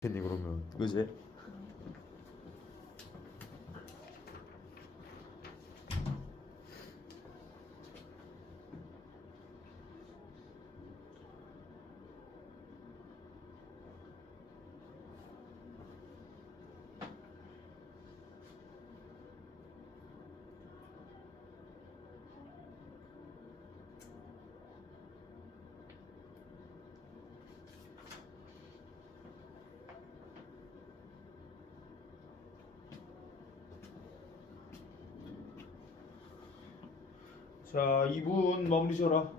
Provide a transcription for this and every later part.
괜히 그러면 그지? 자, 2분 마무리 지어라.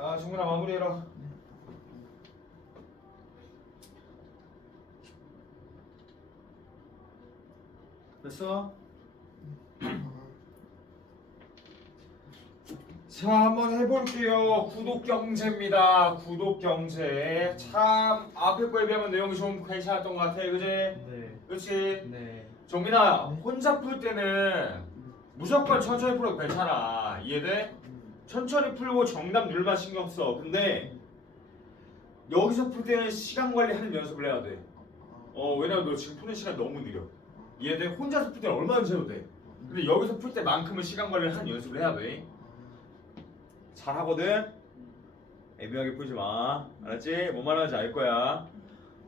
아, 정근아 마무리해라. 됐어? 자, 한번 해볼게요. 구독경제입니다. 구독경제. 참 앞에 거에 비하면 내용이 좀 괜찮았던 것 같아, 그지? 네. 그렇지? 네. 정민아, 혼자 풀 때는 무조건 천천히 풀어도 괜찮아. 이해돼? 천천히 풀고 정답 눌만 신경 써. 근데 여기서 풀 때는 시간 관리하는 연습을 해야 돼. 왜냐면 너 지금 푸는 시간 너무 느려. 이해돼? 혼자서 풀 때는 얼마든지 해도 돼. 근데 여기서 풀 때만큼은 시간 관리를 하는 연습을 해야 돼. 잘하거든? 애매하게 풀지 마. 알았지? 뭔 말하는지 알 거야.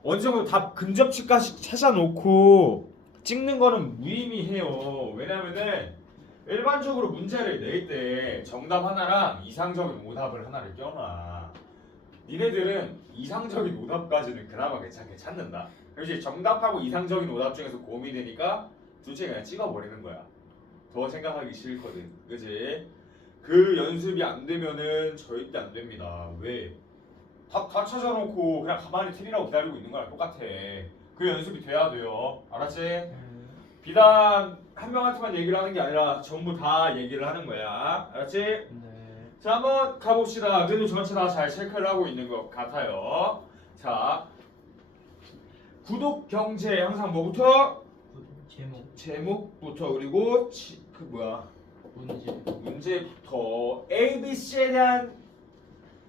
어느 정도 답 근접치까지 찾아놓고 찍는 거는 무의미해요. 왜냐면은 일반적으로 문제를 낼 때 정답 하나랑 이상적인 오답을 하나를 껴놔. 니네들은 이상적인 오답까지는 그나마 괜찮게 찾는다. 그럼 이제 정답하고 이상적인 오답 중에서 고민이 되니까 둘 중에 그냥 찍어버리는 거야. 더 생각하기 싫거든. 그치? 그 연습이 안 되면은 절대 안 됩니다. 왜? 답 다 찾아놓고 그냥 가만히 틀리라고 기다리고 있는 거랑 똑같아. 그 연습이 돼야 돼요. 알았지? 비단 한 명한테만 얘기를 하는 게 아니라 전부 다 얘기를 하는 거야. 알았지? 네. 자, 한번 가봅시다. 그래도 전체 다 잘 체크를 하고 있는 것 같아요. 자, 구독 경제 항상 뭐부터? 제목. 제목부터 그리고 문제. 문제부터 A, B, C에 대한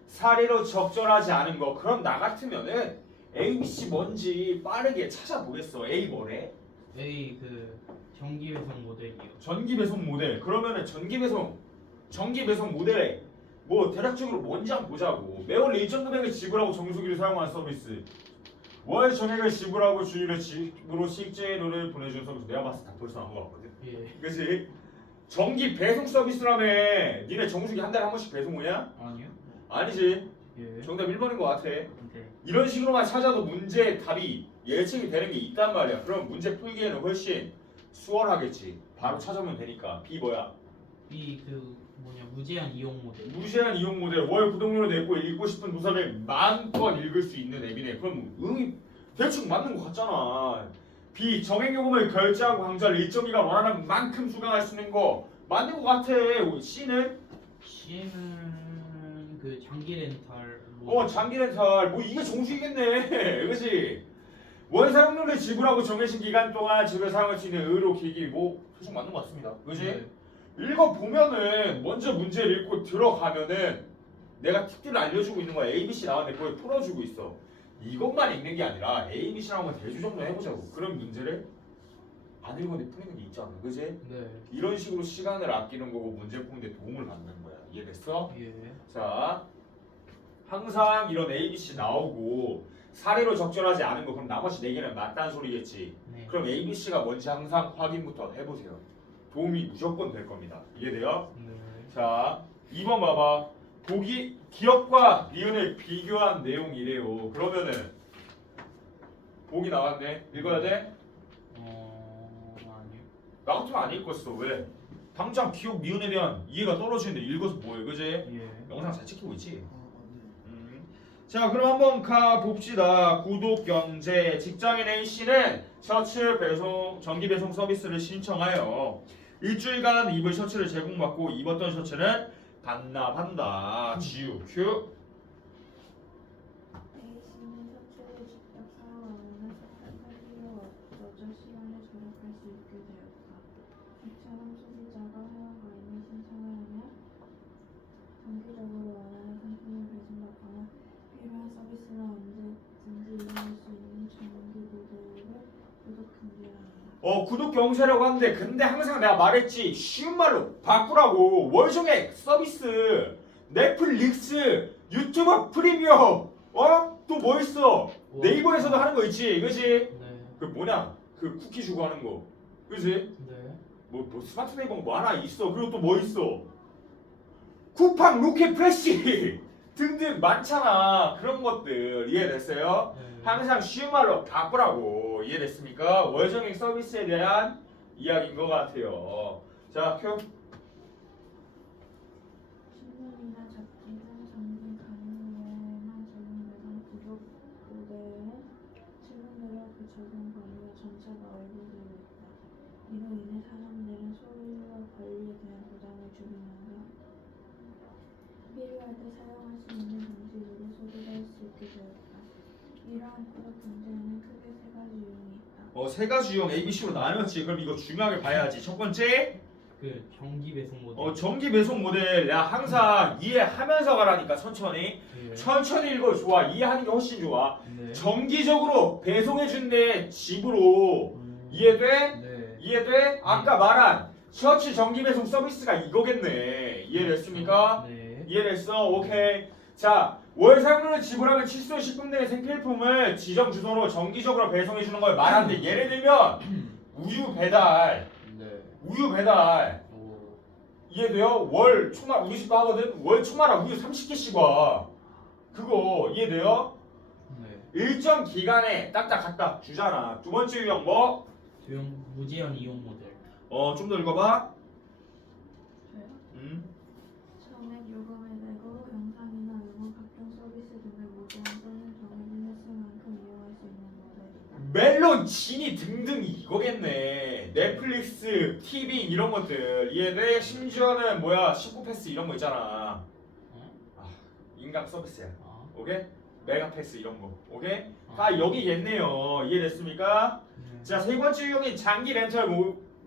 사례로 적절하지 않은 거. 그럼 나 같으면은 A, B, C 뭔지 빠르게 찾아보겠어. A 뭐래? A 그 전기 배송 모델이요. 전기 배송 모델. 그러면은 전기 배송 모델에 뭐 대략적으로 뭔지 한번 보자고. 매월 일정 금액을 지불하고 정수기를 사용하는 서비스. 월 정액을 지불하고 주일에 집으로 식재료를 보내주는 서비스. 내가 봤을 때 다 벌써 나온 것 같거든. 예. 그치? 전기 배송 서비스라며. 니네 정수기 한 달에 한 번씩 배송 오냐? 아니요. 아니지. 예. 정답 1번인 것 같아. 네. 이런 식으로만 찾아도 문제 답이 예측이 되는 게 있단 말이야. 그럼 문제 풀기에는 훨씬 수월하겠지. 바로 찾아오면 되니까. B 뭐야? B 그 무제한 이용 모델. 무제한 이용 모델. 월 구독료를 내고 읽고 싶은 도서를 마음껏 읽을 수 있는 앱이네. 그럼 응이 대충 맞는 것 같잖아. B 정액 요금을 결제하고 강좌를 일정 기간 원하는 만큼 수강할 수 있는 거 맞는 것 같아. C는 C는 그 장기 렌탈. 장기 렌탈. 뭐 이게 정수이겠네. 그렇지? 월 사용료를 지불하고 정해진 기간 동안 집에 사용할 수 있는 의료 기기 뭐 대충 맞는 것 같습니다. 그렇지? 네. 읽어보면은 먼저 문제를 읽고 들어가면은 내가 팁들을 알려주고 있는 거야. A, B, C 나왔는데 그걸 풀어주고 있어. 이것만 읽는 게 아니라 A, B, C랑 한번 대주 정도 해보자고. 그런 문제를 안 읽었는데 푸는 게 있잖아. 그지? 네. 이런 식으로 시간을 아끼는 거고 문제 푸는데 도움을 받는 거야. 이해됐어? 예. 자, 항상 이런 A, B, C 나오고 사례로 적절하지 않은 거 그럼 나머지 4개는 맞다는 소리겠지. 네. 그럼 A, B, C가 뭔지 항상 확인부터 해보세요. 도움이 무조건 될 겁니다. 이해돼요? 네. 자, 2번 봐봐. 기억과 니은을 비교한 내용이래요. 그러면은 보기 나왔네. 읽어야 돼? 나 같으면 안 읽었어. 왜? 당장 기억 미운에 대한 이해가 떨어지는데 읽어서 뭐해, 그지? 예. 영상 잘 찍히고 있지? 아, 네. 자, 그럼 한번 가 봅시다. 구독 경제 직장인 A씨는 셔츠 배송 정기 배송 서비스를 신청하여 일주일간 입을 셔츠를 제공받고 입었던 셔츠는 반납한다. 지우 큐. A씨는 셔츠를 직접 사용하면 세탁할 필요가 없어져 시간을 절약할 수 있게 되었다. 이처럼 소비자가 회원가입을 신청하면 정기적으로 원하는 상품을 배송받거나 필요한 서비스를 언제든지 이용할 수 있는 정기 모델을 구독 경제라 한다. 구독 경제라고 하는데 근데 항상 내가 말했지 쉬운 말로 바꾸라고. 월정액 서비스 넷플릭스 유튜브 프리미엄 또 뭐 있어? 네이버에서도 하는 거 있지, 그지? 네. 그 뭐냐 그 쿠키 주고 하는 거, 그지? 네. 뭐 스마트 네이버 뭐 하나 있어. 그리고 또 뭐 있어? 쿠팡 로켓 프레시 등등 많잖아. 그런 것들 이해됐어요? 네. 항상 쉬운 말로 바꾸라고. 이해됐습니까? 월정액 서비스에 대한 이야기인 것 같아요. 자, 큐. 신문이나 잡지 등 정기 간이에만 적용되는 구독 모델은 신문대로 그 적용 범위가 점차 넓어지고 있다. 이로 인해 사람들은 소비와 관리에 대한 부담을 줄이면서 필요할 때 사용할 수 있는 방식으로 소비를 할 수 있게 되었다. 이러한 구독 경제에는 크게 세 가지 유형이 있다. 세 가지 유형 ABC로 나눴지. 그럼 이거 중요하게 봐야지. 첫 번째, 그 정기 배송 모델. 정기 배송 모델. 야, 항상 이해하면서 가라니까. 천천히. 예. 천천히 읽어. 좋아. 이해하는 게 훨씬 좋아. 네. 정기적으로 배송해 준대 집으로. 이해돼? 네. 이해돼? 아까 말한 셔츠 정기 배송 서비스가 이거겠네. 이해됐습니까? 네. 이해됐어? 오케이. 자, 월 사용료를 지불하면 칫솔, 식품 등의 생필품을 지정 주소로 정기적으로 배송해 주는 걸 말하는데 예를 들면 우유 배달, 네. 우유 배달. 오. 이해돼요? 월 초말 우리 집도 하거든. 월 초마다 우유 30개씩 와. 그거 이해돼요? 네. 일정 기간에 딱딱 갖다 주잖아. 두 번째 유형 뭐? 조용 무제한 이용 모델. 좀 더 읽어봐. 저요? 음. 처음엔 요금을 내고 영상이나 음원 각종 서비스 등을 무제한 또는 정해진 횟수만큼 이용할 수 있는 모델이다. 멜론, 지니 등등이 이거겠네. 넷플릭스, TV 이런 것들 이해돼? 심지어는 뭐야 19패스 이런 거 있잖아. 인강 서비스야. 아. 오케이? 메가패스 이런 거. 오케이? 다 여기겠네요. 이해됐습니까? 네. 자, 세 번째 유형인 장기 렌털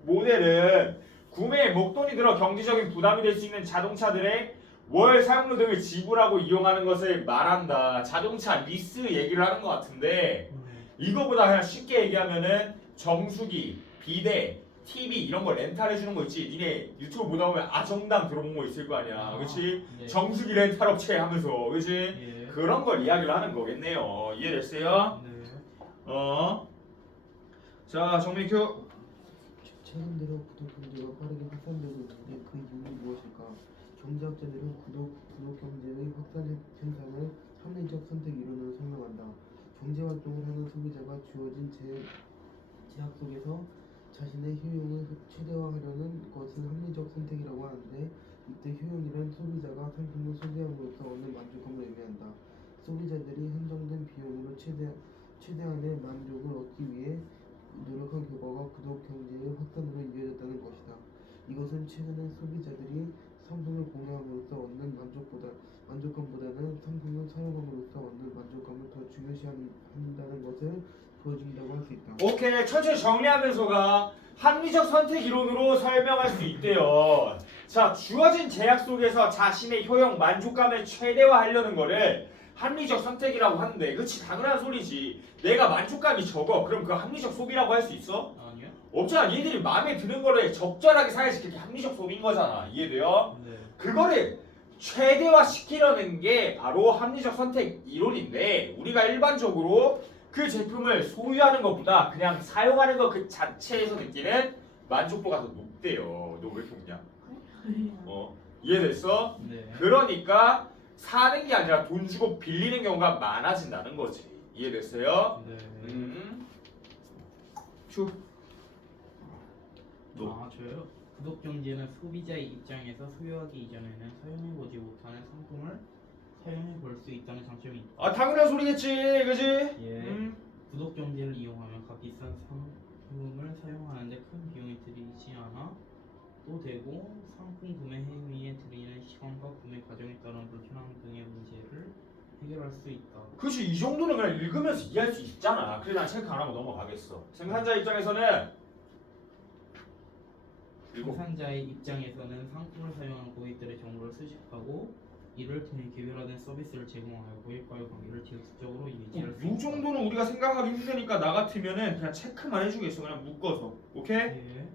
모델은 구매에 목돈이 들어 경제적인 부담이 될 수 있는 자동차들의 월 사용료 등을 지불하고 이용하는 것을 말한다. 자동차 리스 얘기를 하는 것 같은데 이거보다 그냥 쉽게 얘기하면은 정수기, 비데, TV 이런 거 렌탈해 주는 거 있지. 니네 유튜브 보다 보면 아정당 들어본 거 있을 거 아니야. 그렇지? 네. 정수기 렌탈 업체 하면서. 그렇지? 예. 그런 걸 이야기를 하는 거겠네요. 이해됐어요? 네. 자, 정민 큐. 최근 들어 구독 경제가 빠르게 확산되고 있는데 그 이유는 무엇일까? 경제학자들은 구독 경제의 확산 현상을 합리적 선택 이론으로 설명한다. 경제 활동을 하는 소비자가 주어진 제약 속에서 자신의 효용을 최대화하려는 것은 합리적 선택이라고 하는데 이때 효용이란 소비자가 상품을 소비함으로써 얻는 만족감을 의미한다. 소비자들이 한정된 비용으로 최대한의 만족을 얻기 위해 노력한 결과가 구독 경제의 확산으로 이어졌다는 것이다. 이것은 최근에 소비자들이 상품을 공유함으로써 얻는 만족감보다는 상품을 사용함으로써 얻는 만족감을 더 중요시한다는 것을 보여준다고 할 수 있다. 오케이, 천천히 정리하면서가 합리적 선택 이론으로 설명할 수 있대요. 자, 주어진 제약 속에서 자신의 효용, 만족감을 최대화하려는 거를 합리적 선택이라고 하는데, 그치, 당연한 소리지. 내가 만족감이 적어. 그럼 그거 합리적 소비라고 할 수 있어? 아니요? 없잖아. 얘들이 마음에 드는 거를 적절하게 사야지. 그게 합리적 소비인 거잖아. 이해돼요? 네. 그거를 최대화시키려는 게 바로 합리적 선택 이론인데, 우리가 일반적으로 그 제품을 소유하는 것보다 그냥 사용하는 것 그 자체에서 느끼는 만족도가 더 높대요. 너 왜 이렇게 웃냐? 이해됐어? 네. 그러니까 사는 게 아니라 돈 주고 빌리는 경우가 많아진다는 거지. 이해됐어요? 네. 휴. 너. 아 저요? 구독 경제는 소비자의 입장에서 소유하기 이전에는 사용해보지 못하는 상품을 사용해볼 수 있다는 장점이 있다. 아 당연한 소리겠지, 그지? 예. 구독 경제를 이용하면 값비싼 상품을 사용하는데 큰 비용이 들이지 않아도 되고 상품 구매 행위에 들이는 시간과 구매 과정에 따른 불편함 등의 문제를 해결할 수 있다. 그치, 이 정도는 그냥 읽으면서 이해할 수 있잖아. 그래 난 체크 안 하고 넘어가겠어. 생산자 입장에서는 읽어. 생산자의 입장에서는 상품을 사용하는 고객들의 정보를 수집하고 이를 통해 개별화된 서비스를 제공하여 고객과의 관계를 지속적으로 유지할 수 이 있다. 정도는 우리가 생각하기 힘드니까 나 같으면은 그냥 체크만 해주겠어. 그냥 묶어서. 오케이? 예.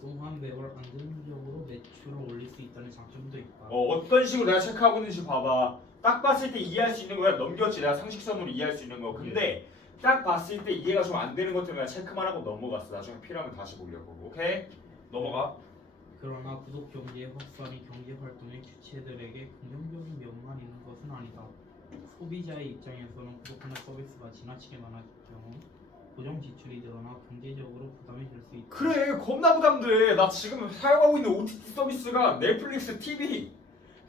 또한 매월 안정적으로 매출을 올릴 수 있다는 장점도 있다. 어떤 식으로 내가 체크하고 있는지 봐봐. 딱 봤을 때 이해할 수 있는 거야. 넘겼지. 내가 상식선으로 이해할 수 있는 거. 근데 딱 봤을 때 이해가 좀 안 되는 것들은 그냥 체크만 하고 넘어갔어. 나중에 필요하면 다시 보려고. 오케이? 넘어가. 그러나 구독 경제의 확산이 경제 활동의 주체들에게 긍정적인 면만 있는 것은 아니다. 소비자의 입장에서는 구독하는 서비스가 지나치게 많았을 경우 고정 지출이 늘어나 경제적으로 부담이 될 수 있다. 그래, 겁나 부담돼. 나 지금 사용하고 있는 OTT 서비스가 넷플릭스 TV,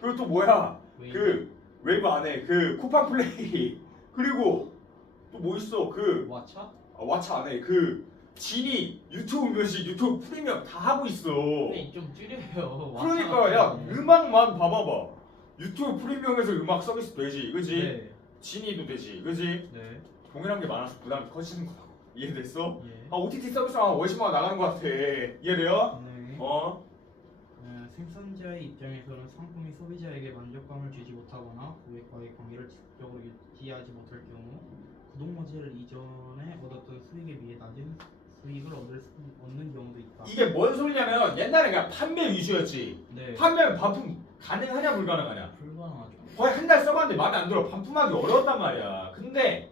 그리고 또 뭐야, 왜? 그 웨이브 안에 그 쿠팡 플레이, 그리고 또 뭐 있어, 그 왓챠? 왓챠 안에 그 지니 유튜브 뮤직, 유튜브 프리미엄 다 하고 있어. 네, 좀 줄여요. 그러니까 야 음악만 봐봐봐. 유튜브 프리미엄에서 음악 서비스 되지, 그지? 네. 지니도 되지, 그지? 네. 동일한 게 많아서 부담이 커지는 거라고. 이해됐어? 예. 아 OTT 서비스가 한 50만 원 나가는 것 같아. 이해돼요? 네. 생산자의 입장에서는 상품이 소비자에게 만족감을 주지 못하거나 고객과의 관계를 지속적으로 유지하지 못할 경우 구독 모델 이전에 얻었던 수익에 비해 낮은 수익을 얻는 경우도 있다. 이게 뭔 소리냐면 옛날에 그냥 판매 위주였지. 네. 판매는 반품 가능하냐 불가능하냐. 불가능하죠. 거의 한 달 써봤는데 마음에 안 들어. 반품하기 어려웠단 말이야. 근데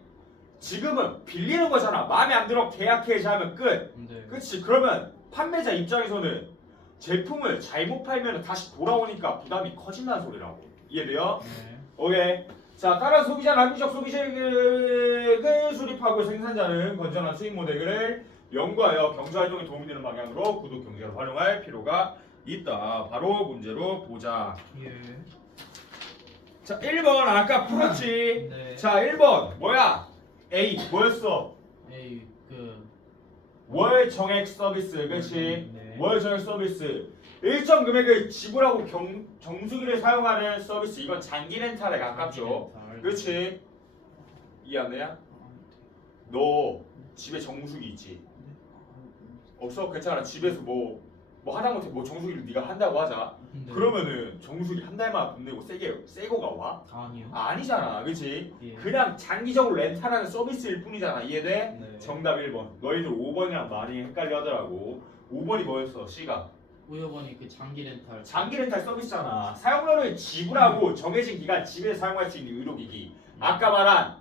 지금은 빌리는 거잖아. 마음에 안 들어 계약해야지 하면 끝. 네. 그치? 그러면 판매자 입장에서는 제품을 잘못 팔면 다시 돌아오니까 부담이 커진다는 소리라고. 이해돼요? 네. 오케이. 자, 다른 소비자 합리적 소비재를 수립하고 생산자는 건전한 수익 모델을 연구하여 경제활동에 도움이 되는 방향으로 구독 경제를 활용할 필요가 있다. 바로 문제로 보자. 예. 자, 1번 아까 풀었지. 네. 자, 1번 뭐야? A 뭐였어? 에이 월 정액 서비스, 그렇지? 네. 월 정액 서비스. 일정 금액을 지불하고 정수기를 사용하는 서비스. 이건 장기 렌탈에 가깝죠. 그렇지? 이해 안 되냐? 너 집에 정수기 있지? 없어? 괜찮아. 집에서 뭐 하다못해 뭐 정수기를 네가 한다고 하자. 네. 그러면은 정수기 한 달만 돈 내고 새 거가 와? 아니요. 아니잖아, 그렇지? 예. 그냥 장기적으로 렌탈하는 서비스일 뿐이잖아. 이해돼? 네. 정답 1번. 너희들 5번이랑 많이 헷갈려 하더라고. 5번이 뭐였어? C가 우여번이 그 장기 렌탈. 장기 렌탈 서비스잖아. 사용료를 지불하고 정해진 기간 집에서 사용할 수 있는 의료기기. 아까 말한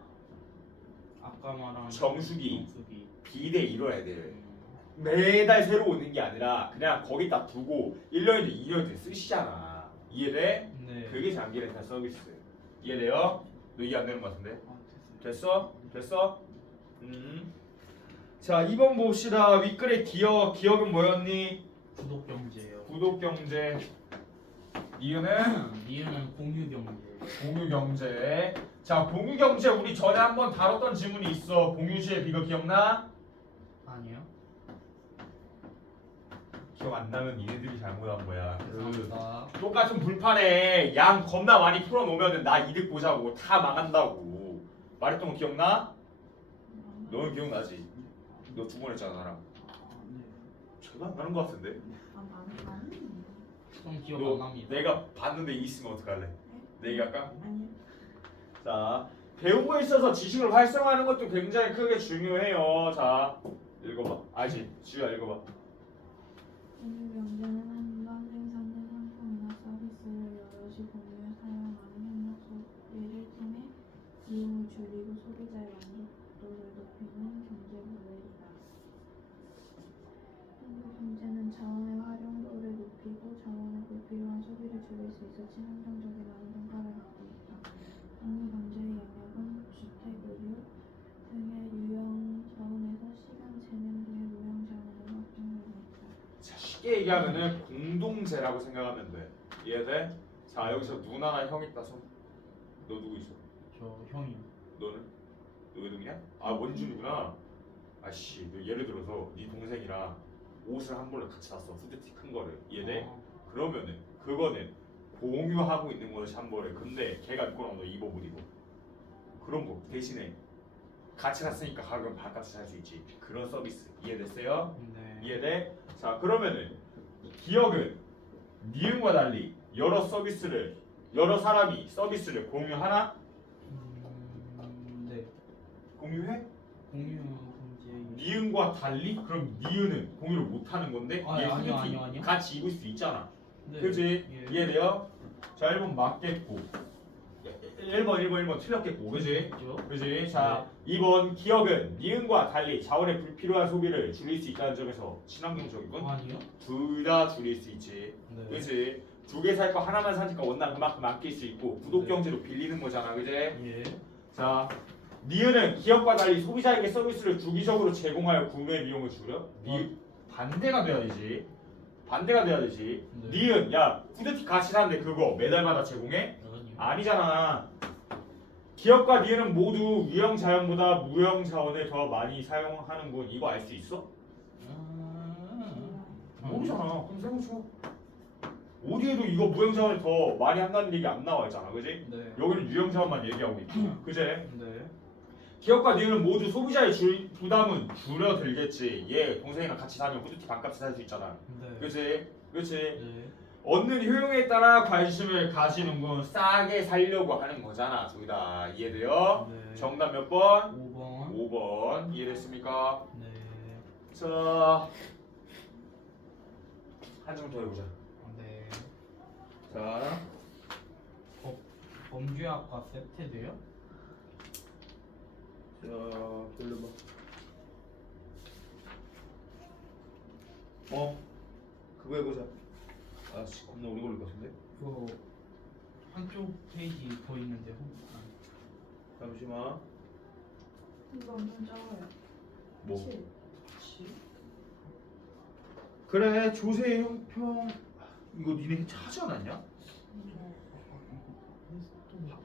아까 말한 정수기. 정수기. 비대 이뤄야 돼. 매달 새로 오는 게 아니라 그냥 거기다 두고 1년이든 2년이든 쓰시잖아. 이해돼? 네. 그게 장기 렌탈 서비스. 이해돼요? 너 이해 안 되는 것 같은데? 아, 됐어? 됐어? 자, 2번 봅시다. 윗글의 기억은 뭐였니? 구독 경제요. 구독 경제. 이유는 이유는 공유 경제. 공유 경제. 자, 공유 경제 우리 전에 한번 다뤘던 지문이 있어. 공유시의 비거 기억나? 아니요. 기억 안 나면 니네들이 잘못한 거야. 죄송합니다. 똑같은 불판에 양 겁나 많이 풀어놓으면 나 이득 보자고 다 망한다고 말했던 거 기억나? 너는 기억나지? 너 두 번 했잖아 나랑. 전혀 안 나는 거 같은데. 나는 좀 기억 너 안 납니다. 내가 봤는데 이 있으면 어떡할래? 내 얘기할까? 아니요. 자, 배우고 있어서 지식을 활성화하는 것도 굉장히 크게 중요해요. 자, 읽어봐. 알지? 지우야 읽어봐. 공유 경제는 한번 생산된 상품이나 서비스를 여럿이 공유해 사용하는 협력 소비를 통해 비용을 줄이고 소비자의 만족도를 높이는 경제 모델이다. 공유 경제는 자원의 활용도를 높이고 자원의 불필요한 소비를 줄일 수 있어 친환경적이라는 평가를 받고 있다. 공유 경제의 영역은 주택, 의료 등의 유형 자원에서 시간, 재능 등의 무형 자원으로 확장되고 있다. 자, 쉽게 얘기하면은 공동체라고 생각하면 돼. 이해돼? 자, 여기서 누나나 형 있다 손. 너 누구 있어? 저 형이요. 너는? 너 외동이야? 아 원준이구나. 아씨, 너 예를 들어서 네 동생이랑 옷을 한 벌에 같이 샀어. 후드티 큰 거를. 이해돼? 어, 그러면은 그거는 공유하고 있는 것이 한 벌에. 근데 걔가 입고 나면 너 입어 못 입어. 그런 거 대신에 같이 샀으니까 가격은 반값에 살 수 있지. 그런 서비스. 이해됐어요? 네. 이해돼? 자 그러면은 기억은 니은과 달리 여러 사람이 서비스를 공유하나? 네. 공유해? 공유 금지. 니은과 달리? 그럼 니은은 공유를 못하는 건데 아, 얘 아니요, 후드티 아니요. 같이 입을 수 있잖아. 네. 그지? 예. 이해돼요? 자 1번 맞겠고 1번 틀렸겠고 그지? 그죠? 그지? 자 2번 기억은 니은과 달리 자원의 불필요한 소비를 줄일 수 있다는 점에서 친환경적이군. 아니요. 둘 다 줄일 수 있지. 네. 그지? 두 개 살 거 하나만 사니까 원당 그만큼 아낄 수 있고 구독 네. 경제로 빌리는 거잖아. 그지? 예. 자 니은은 기업과 달리 소비자에게 서비스를 주기적으로 제공하여 구매 비용을 줄여? 반대가 돼야 되지. 반대가 돼야 되지. 네. 니은 야 후드티 같이 사는데 그거 매달마다 제공해? 아니요. 아니잖아. 기업과 니은은 모두 유형 자원보다 무형 자원을 더 많이 사용하는군. 이거 알 수 있어? 모르잖아. 그럼 생각쳐. 어디에도 이거 무형 자원을 더 많이 한다는 얘기 안 나와 있잖아. 그지? 네. 여기는 유형 자원만 얘기하고 있고. 그제? 네. 기업과 니은은 모두 소비자의 부담은 줄어들겠지. 얘 동생이랑 같이 사면 후드티 반값에 살 수 있잖아. 네. 그치? 그치? 네. 얻는 효용에 따라 관심을 가지는 건 싸게 살려고 하는 거잖아. 둘 다 이해돼요? 네. 정답 몇 번? 5번. 5번 이해됐습니까? 네. 자, 한 점 더 해보자. 네. 자, 범죄학과 세트도요? 자, 돌려봐. 그거 해보자. 아씨, 겁나 오래 걸릴 것 같은데. 그거 한쪽 페이지 더 있는데 잠시만. 이거 엄청 작아요. 뭐? 7. 그래, 조세 형평. 이거 니네 하지 않았냐?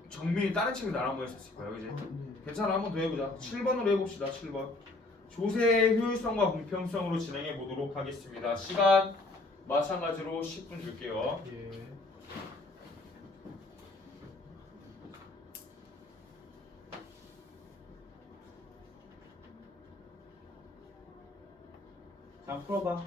정민이 다른 책을 나랑 한번 했었을 거야, 그지? 네. 괜찮아, 한 번 더 해보자. 7번으로 해봅시다. 7번. 조세의 효율성과 공평성으로 진행해 보도록 하겠습니다. 시간 마찬가지로 10분 줄게요. 예. 자, 풀어봐.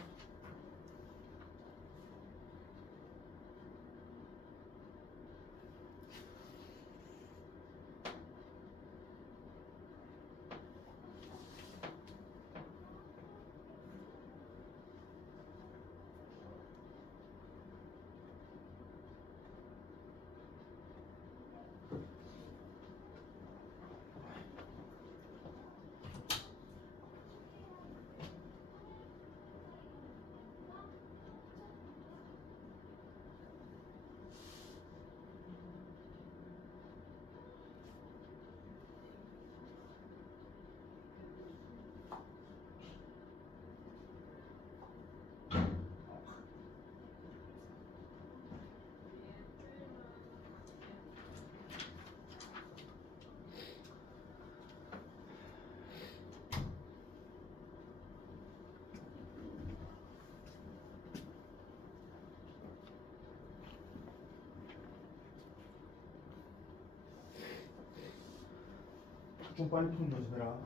좀 빨리 푸는 연습해라.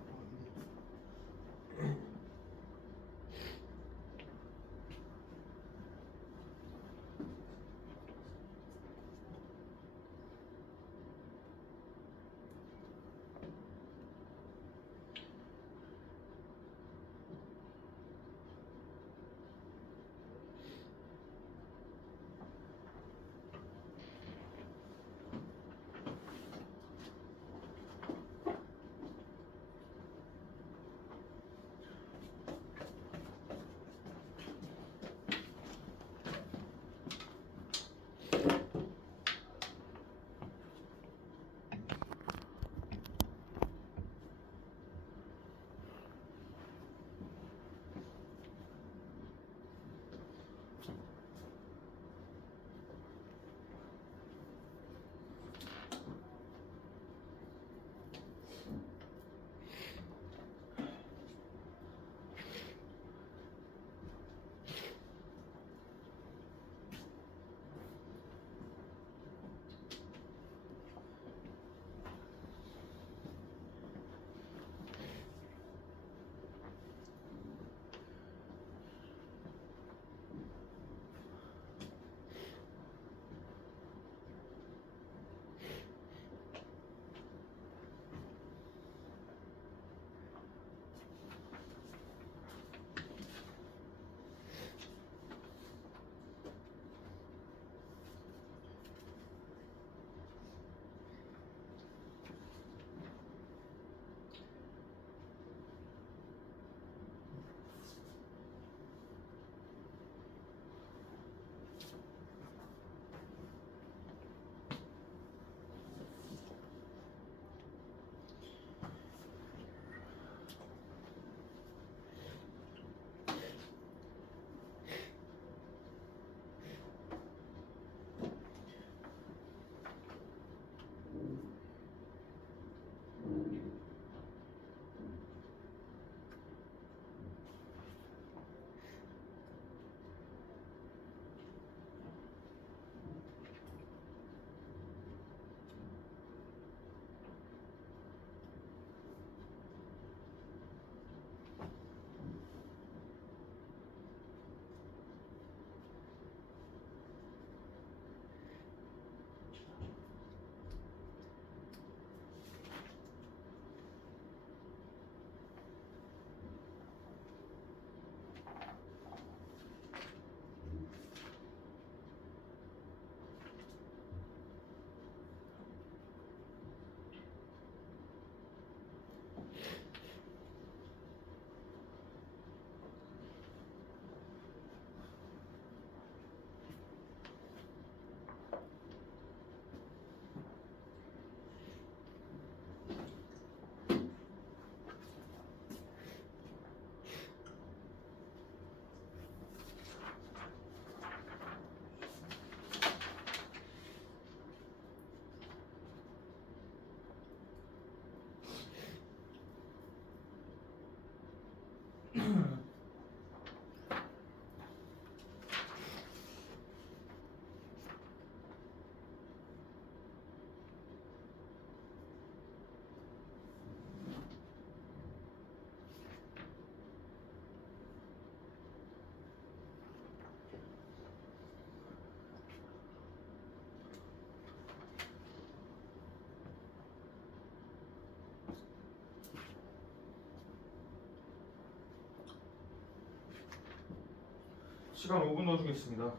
시간 5분 넣어주겠습니다.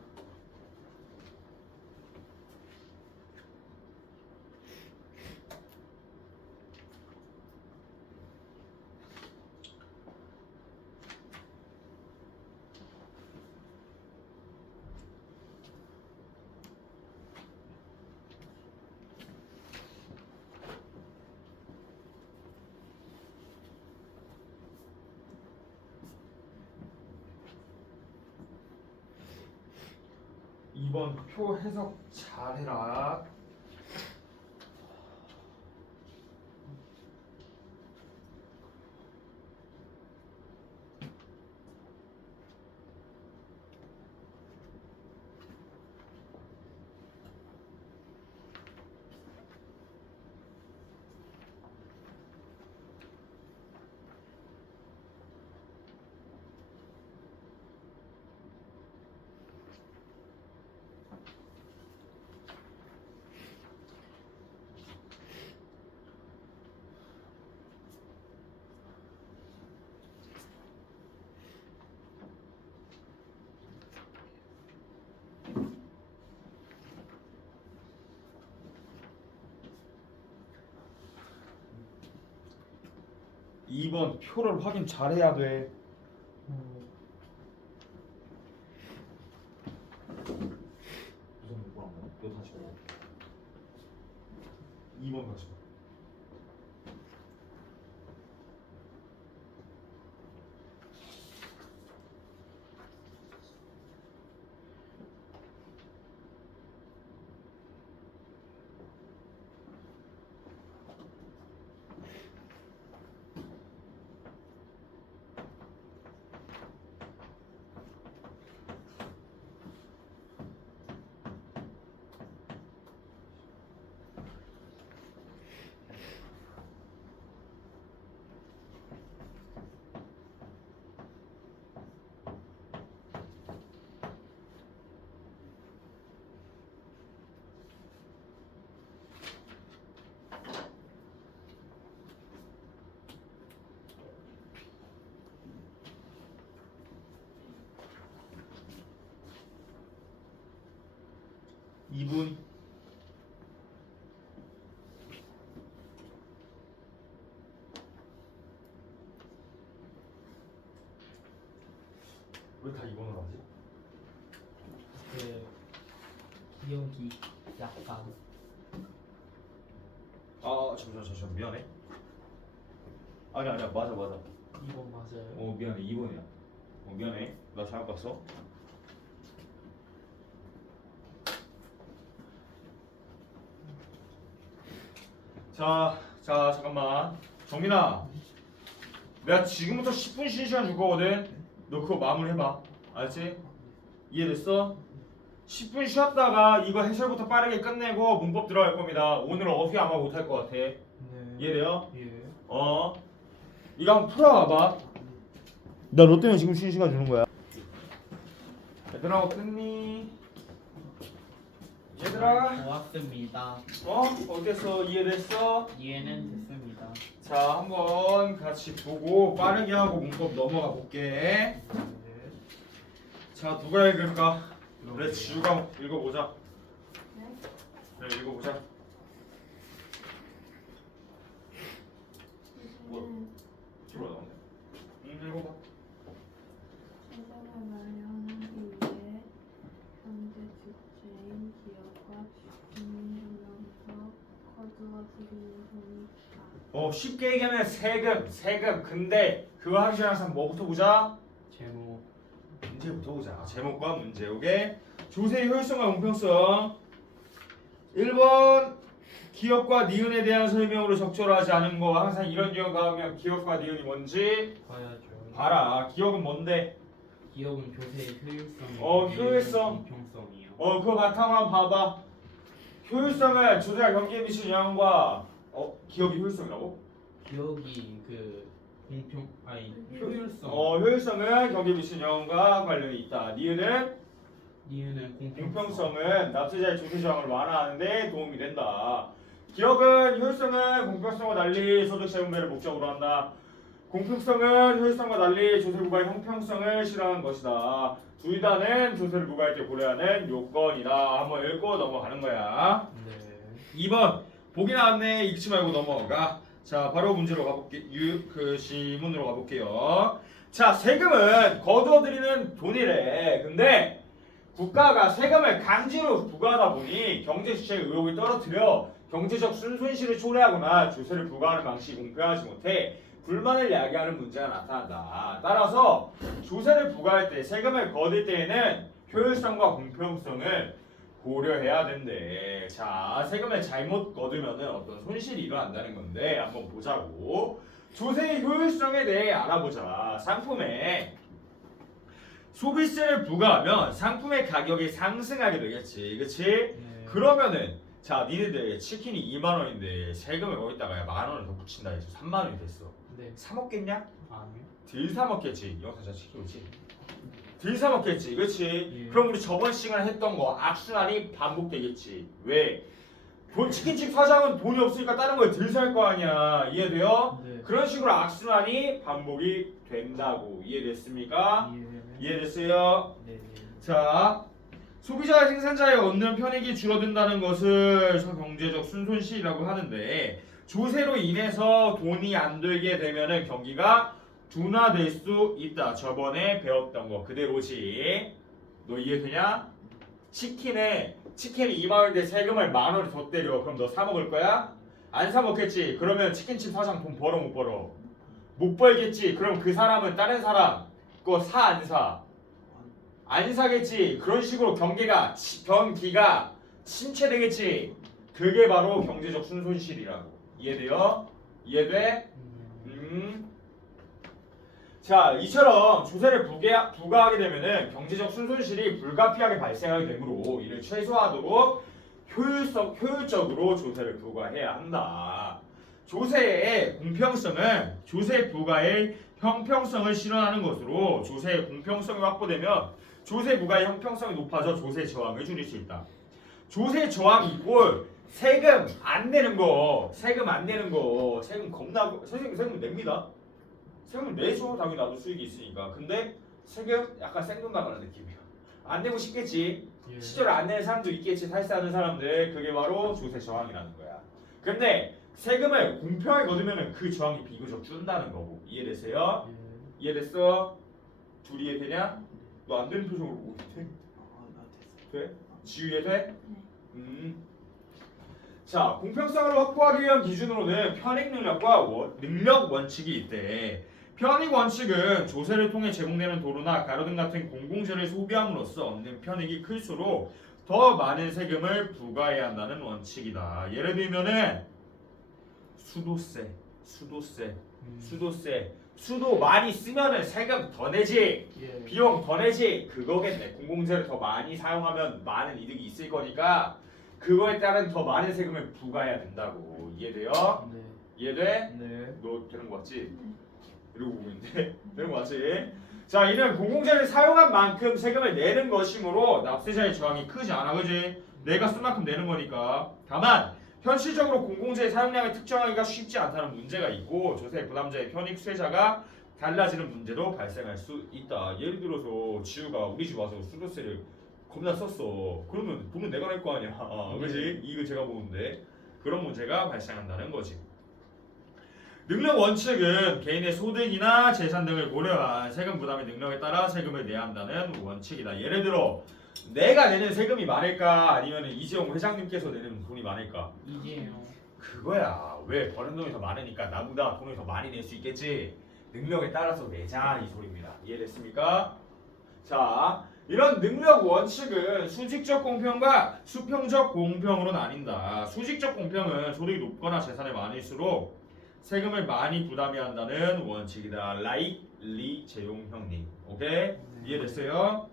이번 표 해석 잘해라. 이번 표를 확인 잘해야 돼. 무슨 뭐란 말이야? 너 다시 봐. 2번 다시 봐. 2분. 왜 다 2번으로 하지? 그 기억이 약간 아 잠시만 미안해. 아니야 맞아. 2번 맞아요. 미안해 2번이야. 미안해 나 잘못 봤어. 자 잠깐만 정민아, 내가 지금부터 10분 쉬는 시간 줄 거거든. 너 그거 마무리 해봐. 알았지? 이해됐어? 10분 쉬었다가 이거 해설부터 빠르게 끝내고 문법 들어갈 겁니다. 오늘 어휘 아마 못할 것 같아. 네. 이해돼요? 예. 이거 한번 풀어봐봐. 나 너 때문에 지금 쉬는 시간 주는 거야. 얘들아 끝니? 얘들아 좋았습니다. 어땠어? 이해됐어? 이해는 됐습니다. 자 한번 같이 보고 빠르게 하고 문법 넘어가 볼게. 네. 자 누가 읽을까? 그래 지우가 읽어보자. 네? 그래 읽어보자. 이제는 지우가 나오네. 읽어봐. 세상을 마련하기 위해 현재 주체인 기업과 주민들로부터 거두어들이는 돈이 있다. 쉽게 얘기하면 세금. 근데 그거 하기 전에 항상 뭐부터 보자? 제목. 문제부터 보자. 제목과 문제. 오케이? 조세의 효율성과 공평성. 1번 기업과 니은에 대한 설명으로 적절하지 않은 거. 항상 이런 경우 가면 기업과 니은이 뭔지 봐야죠. 봐라. 기업은 뭔데? 기업은 교세의 효율성. 효율성. 공평성이요. 그거 바탕으로 한번 봐봐. 효율성은 조세가 경기에 미치는 영향과 기업이 효율성이라고? 기업이 그 효율성. 효율성은 경기에 미치는 영향과 관련이 있다. 니은은 이유는 공평성은 납세자의 조세 저항을 완화하는 데 도움이 된다. 기업은 효율성은 공평성과 달리 소득 세분배를 목적으로 한다. 공평성은 효율성과 달리 조세 부과의 형평성을 실현하는 것이다. 둘 다는 조세를 부과할 때 고려하는 요건이다. 한번 읽고 넘어가는 거야. 네. 2번 보기 나왔네. 읽지 말고 넘어가. 자 바로 문제로 가볼게. 시문으로 가볼게요. 자 세금은 거두어들이는 돈이래. 근데 국가가 세금을 강제로 부과하다 보니 경제 주체의 의욕을 떨어뜨려 경제적 순손실을 초래하거나 조세를 부과하는 방식이 공평하지 못해 불만을 야기하는 문제가 나타난다. 따라서 조세를 부과할 때 세금을 거둘 때에는 효율성과 공평성을 고려해야 된대. 자 세금을 잘못 거두면 어떤 손실이 일어난다는 건데 한번 보자고. 조세의 효율성에 대해 알아보자. 상품에 소비세를 부과하면 상품의 가격이 상승하게 되겠지. 그치? 네. 그러면은 자 니네들 치킨이 2만원인데 세금을 거기다가 만원을 더 붙인다 해서 3만원이 됐어. 네. 사 먹겠냐? 아니요. 덜 사 먹겠지. 영상자 치킨이지. 덜 사 먹겠지. 그치? 예. 그럼 우리 저번 시간에 했던 거 악순환이 반복되겠지. 왜? 치킨집 사장은 돈이 없으니까 다른 걸 덜 살 거 아니야. 이해돼요? 네. 그런 식으로 악순환이 반복이 된다고. 이해됐습니까? 이해됐어요? 네. 자, 소비자와 생산자의 얻는 편익이 줄어든다는 것을 경제적 순손실이라고 하는데 조세로 인해서 돈이 안 들게 되면은 경기가 둔화될 수 있다. 저번에 배웠던 거 그대로지. 너 이해되냐? 치킨이 2만원인데 세금을 만원을 더 때려. 그럼 너 사 먹을 거야? 안 사 먹겠지. 그러면 치킨집 사장 돈 벌어 못 벌어? 못 벌겠지. 그럼 그 사람은 다른 사람 거 사 안 사? 안 사겠지. 그런 식으로 경기가 침체되겠지. 그게 바로 경제적 순손실이라고. 이해돼요? 이해돼? 자, 이처럼 조세를 부과하게 되면은 경제적 순손실이 불가피하게 발생하게 되므로 이를 최소화하도록 효율적으로 조세를 부과해야 한다. 조세의 공평성은 조세 부과의 형평성을 실현하는 것으로 조세의 공평성이 확보되면 조세 부과의 형평성이 높아져 조세 저항을 줄일 수 있다. 조세 저항 이꼴 세금 안 내는 거. 세금 냅니다. 세금은 내죠. 당연히 나도 수익이 있으니까. 근데 세금 약간 생돈 나가는 느낌이야. 안 내고 싶겠지. 예. 시조를 안 내는 사람도 있겠지. 탈세하는 사람들. 그게 바로 조세 저항이라는 거야. 근데 세금을 공평하게 거두면은 그 저항이 비교적 준다는 거고. 이해됐어요? 예. 이해됐어? 둘이 이해되냐? 너 안 되는 표정으로 보고 있대. 됐어. 돼? 지우 이해돼? 네. 자, 공평성을 확보하기 위한 기준으로는 편익 능력과 능력 원칙이 있대. 편익 원칙은 조세를 통해 제공되는 도로나 가로 등 같은 공공재를 소비함으로써 얻는 편익이 클수록 더 많은 세금을 부과해야 한다는 원칙이다. 예를 들면은 수도세. 수도 많이 쓰면은 세금 더 내지. 예. 비용 더 내지. 그거겠네. 공공재를 더 많이 사용하면 많은 이득이 있을 거니까 그거에 따른 더 많은 세금을 부과해야 된다고. 이해돼요? 네. 이해돼? 네. 너 되는 거 맞지? 이러고 보고 있는데 되는 거 맞지? 자, 이는 공공재를 사용한 만큼 세금을 내는 것이므로 납세자의 저항이 크지 않아, 그지? 내가 쓴 만큼 내는 거니까. 다만 현실적으로 공공재의 사용량을 특정하기가 쉽지 않다는 문제가 있고 조세 부담자의 편익 수혜자가 달라지는 문제도 발생할 수 있다. 예를 들어서 지우가 우리 집 와서 수도세를 겁나 썼어. 그러면 돈은 내가 낼 거 아니야. 그지? 이익을 제가 보는데 그런 문제가 발생한다는 거지. 능력 원칙은 개인의 소득이나 재산 등을 고려한 세금 부담의 능력에 따라 세금을 내야 한다는 원칙이다. 예를 들어 내가 내는 세금이 많을까 아니면 이재용 회장님께서 내는 돈이 많을까? 이제요. 그거야. 왜 버는 돈이 더 많으니까 나보다 돈을 더 많이 낼 수 있겠지. 능력에 따라서 내자 이 소리입니다. 이해됐습니까? 자, 이런 능력 원칙은 수직적 공평과 수평적 공평으로 나뉜다. 수직적 공평은 소득이 높거나 재산이 많을수록 세금을 많이 부담해야 한다는 원칙이다. like 리 재용 형님. 오케이? 이해됐어요?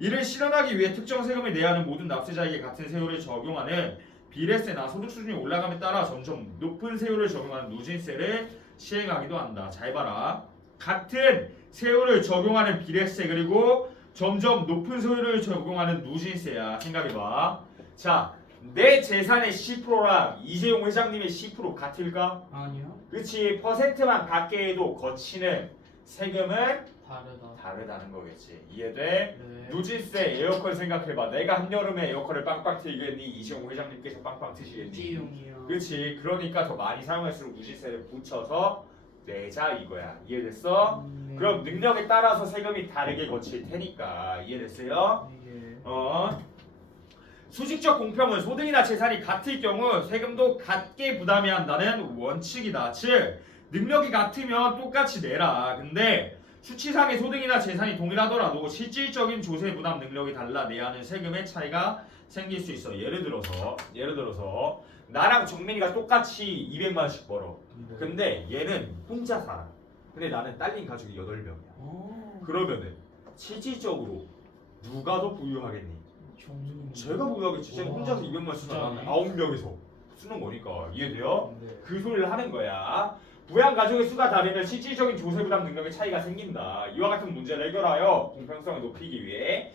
이를 실현하기 위해 특정 세금을 내야 하는 모든 납세자에게 같은 세율을 적용하는 비례세나 소득 수준이 올라감에 따라 점점 높은 세율을 적용하는 누진세를 시행하기도 한다. 잘 봐라. 같은 세율을 적용하는 비례세 그리고 점점 높은 세율을 적용하는 누진세야. 생각해봐. 자, 내 재산의 10%랑 이재용 회장님의 10% 같을까? 아니요. 그치. 퍼센트만 같게 해도 거치는 세금은 다르다. 다르다는 거겠지. 이해돼? 네. 누진세 에어컨 생각해봐. 내가 한여름에 에어컨을 빵빵 틀겠니? 이재용 회장님께서 빵빵 트시겠니? 이지용이요. 그렇지. 그러니까 더 많이 사용할수록 누진세를 붙여서 내자 이거야. 이해됐어? 네. 그럼 능력에 따라서 세금이 다르게 거칠 테니까. 이해됐어요? 예. 수직적 공평은 소득이나 재산이 같을 경우 세금도 같게 부담해야 한다는 원칙이다. 즉 능력이 같으면 똑같이 내라. 근데 수치상의 소득이나 재산이 동일하더라도 실질적인 조세 부담 능력이 달라 내야 하는 세금의 차이가 생길 수 있어. 예를 들어서 나랑 정민이가 똑같이 200만 원씩 벌어. 네. 근데 얘는 혼자 살아. 근데 나는 딸린 가족이 8명이야. 오. 그러면은 실질적으로 누가 더 부유하겠니? 종이. 제가 부유하겠지. 쟤는 와, 혼자서 200만 쓰잖아. 진짜네. 9명에서 쓰는 거니까. 이해돼요? 네. 그 소리를 하는 거야. 부양 가족의 수가 다르면 실질적인 조세 부담 능력의 차이가 생긴다. 이와 같은 문제를 해결하여 공평성을 높이기 위해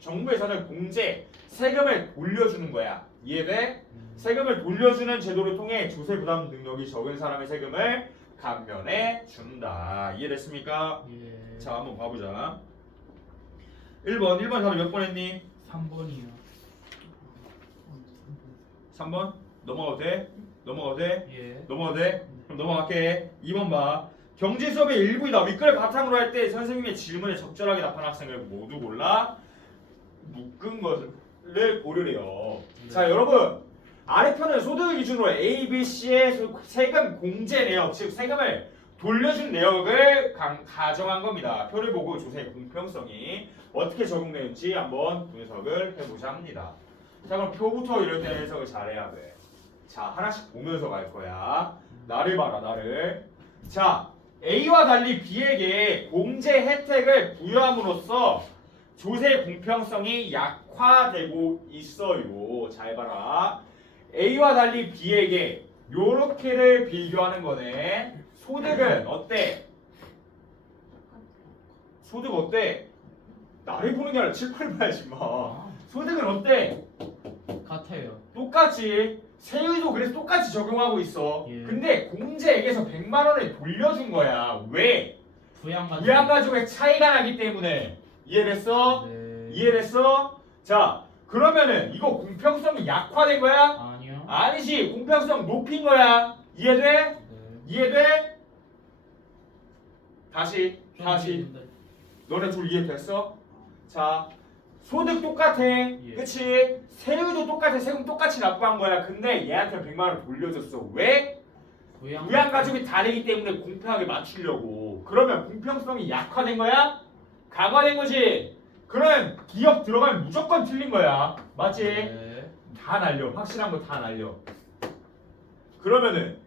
정부에서는 공제, 세금을 돌려주는 거야. 이해돼? 세금을 돌려주는 제도를 통해 조세 부담 능력이 적은 사람의 세금을 감면해 준다. 이해됐습니까? 예. 자, 한번 봐보자. 1번 답을 몇 번 했니? 3번이요. 3번? 넘어가도 돼? 예. 그럼 넘어갈게. 2번 봐. 경제 수업의 일부이다. 윗글을 바탕으로 할 때 선생님의 질문에 적절하게 답한 학생을 모두 골라 묶은 것을 고르래요. 네. 자, 여러분 아래편은 소득을 기준으로 A, B, C의 세금 공제 내역, 즉 세금을 돌려준 내역을 가정한 겁니다. 표를 보고 조세의 공평성이 어떻게 적용되는지 한번 분석을 해보자 합니다. 자, 그럼 표부터 이럴 때 해석을 잘해야 돼. 자, 하나씩 보면서 갈 거야. 나를 봐라, 나를. 자, A와 달리 B에게 공제 혜택을 부여함으로써 조세 공평성이 약화되고 있어요. 잘 봐라. A와 달리 B에게 요렇게를 비교하는 거네. 소득은 어때? 소득 어때? 나를 보는 게 아니라 칠판을 봐야지 마. 아, 소득은 어때? 같아요. 똑같이. 세율도 그래서 똑같이 적용하고 있어. 예. 근데 공제액에서 100만 원을 돌려준 거야. 왜? 부양가족. 부양가족의 차이가 나기 때문에. 이해됐어? 네. 이해됐어? 자 그러면은 이거 공평성이 약화된 거야? 아니요. 아니지 공평성 높인 거야. 이해돼? 네. 이해돼? 다시 좀 다시 이해된다. 너네 둘 이해됐어? 자 소득 똑같아 그치? 세율도 똑같아 세금 똑같이 납부한 거야 근데 얘한테 100만 원 돌려줬어 왜? 부양가족이 다르기 때문에 공평하게 맞추려고 그러면 공평성이 약화된 거야? 강화된 거지? 그러면 기억 들어가면 무조건 틀린 거야 맞지? 네. 다 날려 확실한 거 다 날려 그러면은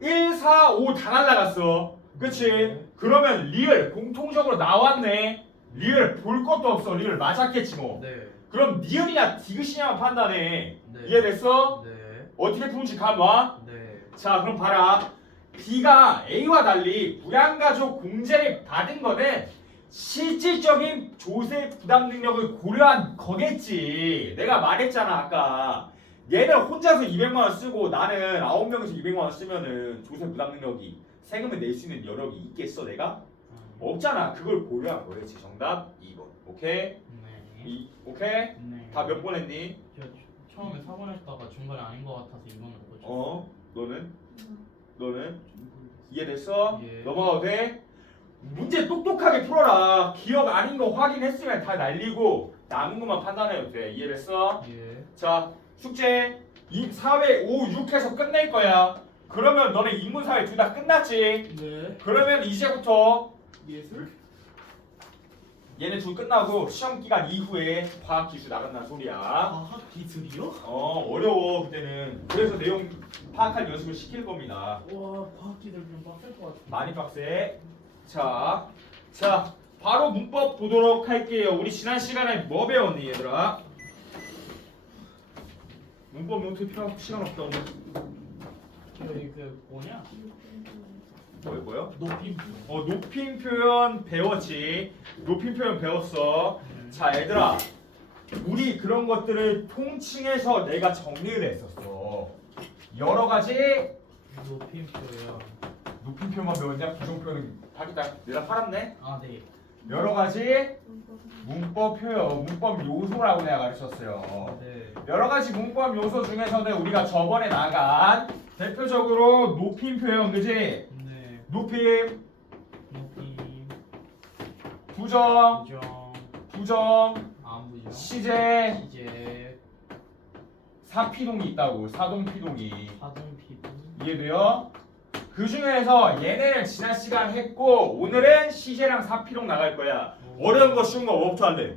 1, 4, 5 다 날라갔어 그치? 네. 그러면 리을 공통적으로 나왔네 리을 볼 것도 없어 리을 맞았겠지 뭐 네. 그럼 니은이냐 디귿이냐만 판단해 네. 이해됐어? 네. 어떻게 푸는지 감 와? 네. 자 그럼 봐라 B가 A와 달리 부양가족 공제를 받은 거는 실질적인 조세 부담 능력을 고려한 거겠지 내가 말했잖아 아까 얘는 혼자서 200만 원 쓰고 나는 9명이서 200만 원 쓰면은 조세 부담 능력이 세금을 낼 수 있는 여력이 있겠어 내가? 없잖아 그걸 고려한 거겠지 정답 2번 오케이? 네. 오케이? 네. 다 몇 번 했니? 저 처음에 4번 했다가 중간에 아닌 것 같아서 2번을 고쳤어요. 너는? 너는? 음. 이해됐어? 예. 넘어가도 돼? 문제 똑똑하게 풀어라 기억 아닌 거 확인했으면 다 날리고 남은 것만 판단해도 돼 이해됐어? 예. 자 숙제 4회 5, 6해서 끝낼 거야 그러면 너네 인문사회 둘 다 끝났지? 네. 그러면 이제부터 예술? 얘네 둘 끝나고 시험 기간 이후에 과학기술 나간다는 소리야 과학 기술이요? 어려워 그때는 그래서 내용 파악할 연습을 시킬 겁니다 와 과학 기술 좀 빡셀 것 같아. 많이 빡세 자 바로 문법 보도록 할게요 우리 지난 시간에 뭐 배웠니 얘들아? 문법 노트 필요한 시간 없다 오늘 저희 그 뭐냐? 뭐요? 높임. 높임 표현 배웠지 높임 표현 배웠어 자 얘들아 우리 그런 것들을 통칭해서 내가 정리를 했었어 여러 가지 높임 표현. 높임 표현만 배웠냐 부정 표현은 하겠다 내가 팔았네 아 네. 여러 가지 문법 표현 문법 요소라고 내가 가르쳤어요 네. 여러 가지 문법 요소 중에서는 우리가 저번에 나간 대표적으로 높임 표현 그지 네. 높임 높임. 부정 부정. 부정 안 부정. 시제 시제. 사피동이 있다고 사동피동이 파동 피부. 이해돼요? 그 중에서 얘네는 지난 시간 했고 오늘은 시제랑 사피동 나갈 거야 어려운 거 쉬운 거 뭐부터 할래?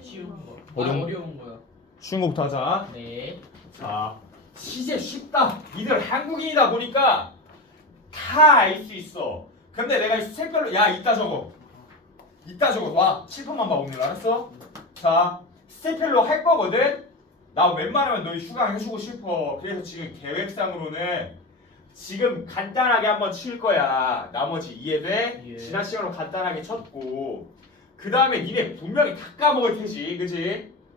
쉬운 거. 어려운 거요. 쉬운 거부터 하자 네. 자 시제 쉽다 니들 한국인이다 보니까 다 알 수 있어 근데 내가 색별로 야 이따 적어 와 7분만 봐 오늘 알았어? 자 스텝별로 할 거거든 나 웬만하면 너희 휴강 해주고 싶어 그래서 지금 계획상으로는 지금 간단하게 한번 칠 거야 나머지 이해돼? 예. 지난 시간으로 간단하게 쳤고 그 다음에 니네 분명히 다 까먹을 테지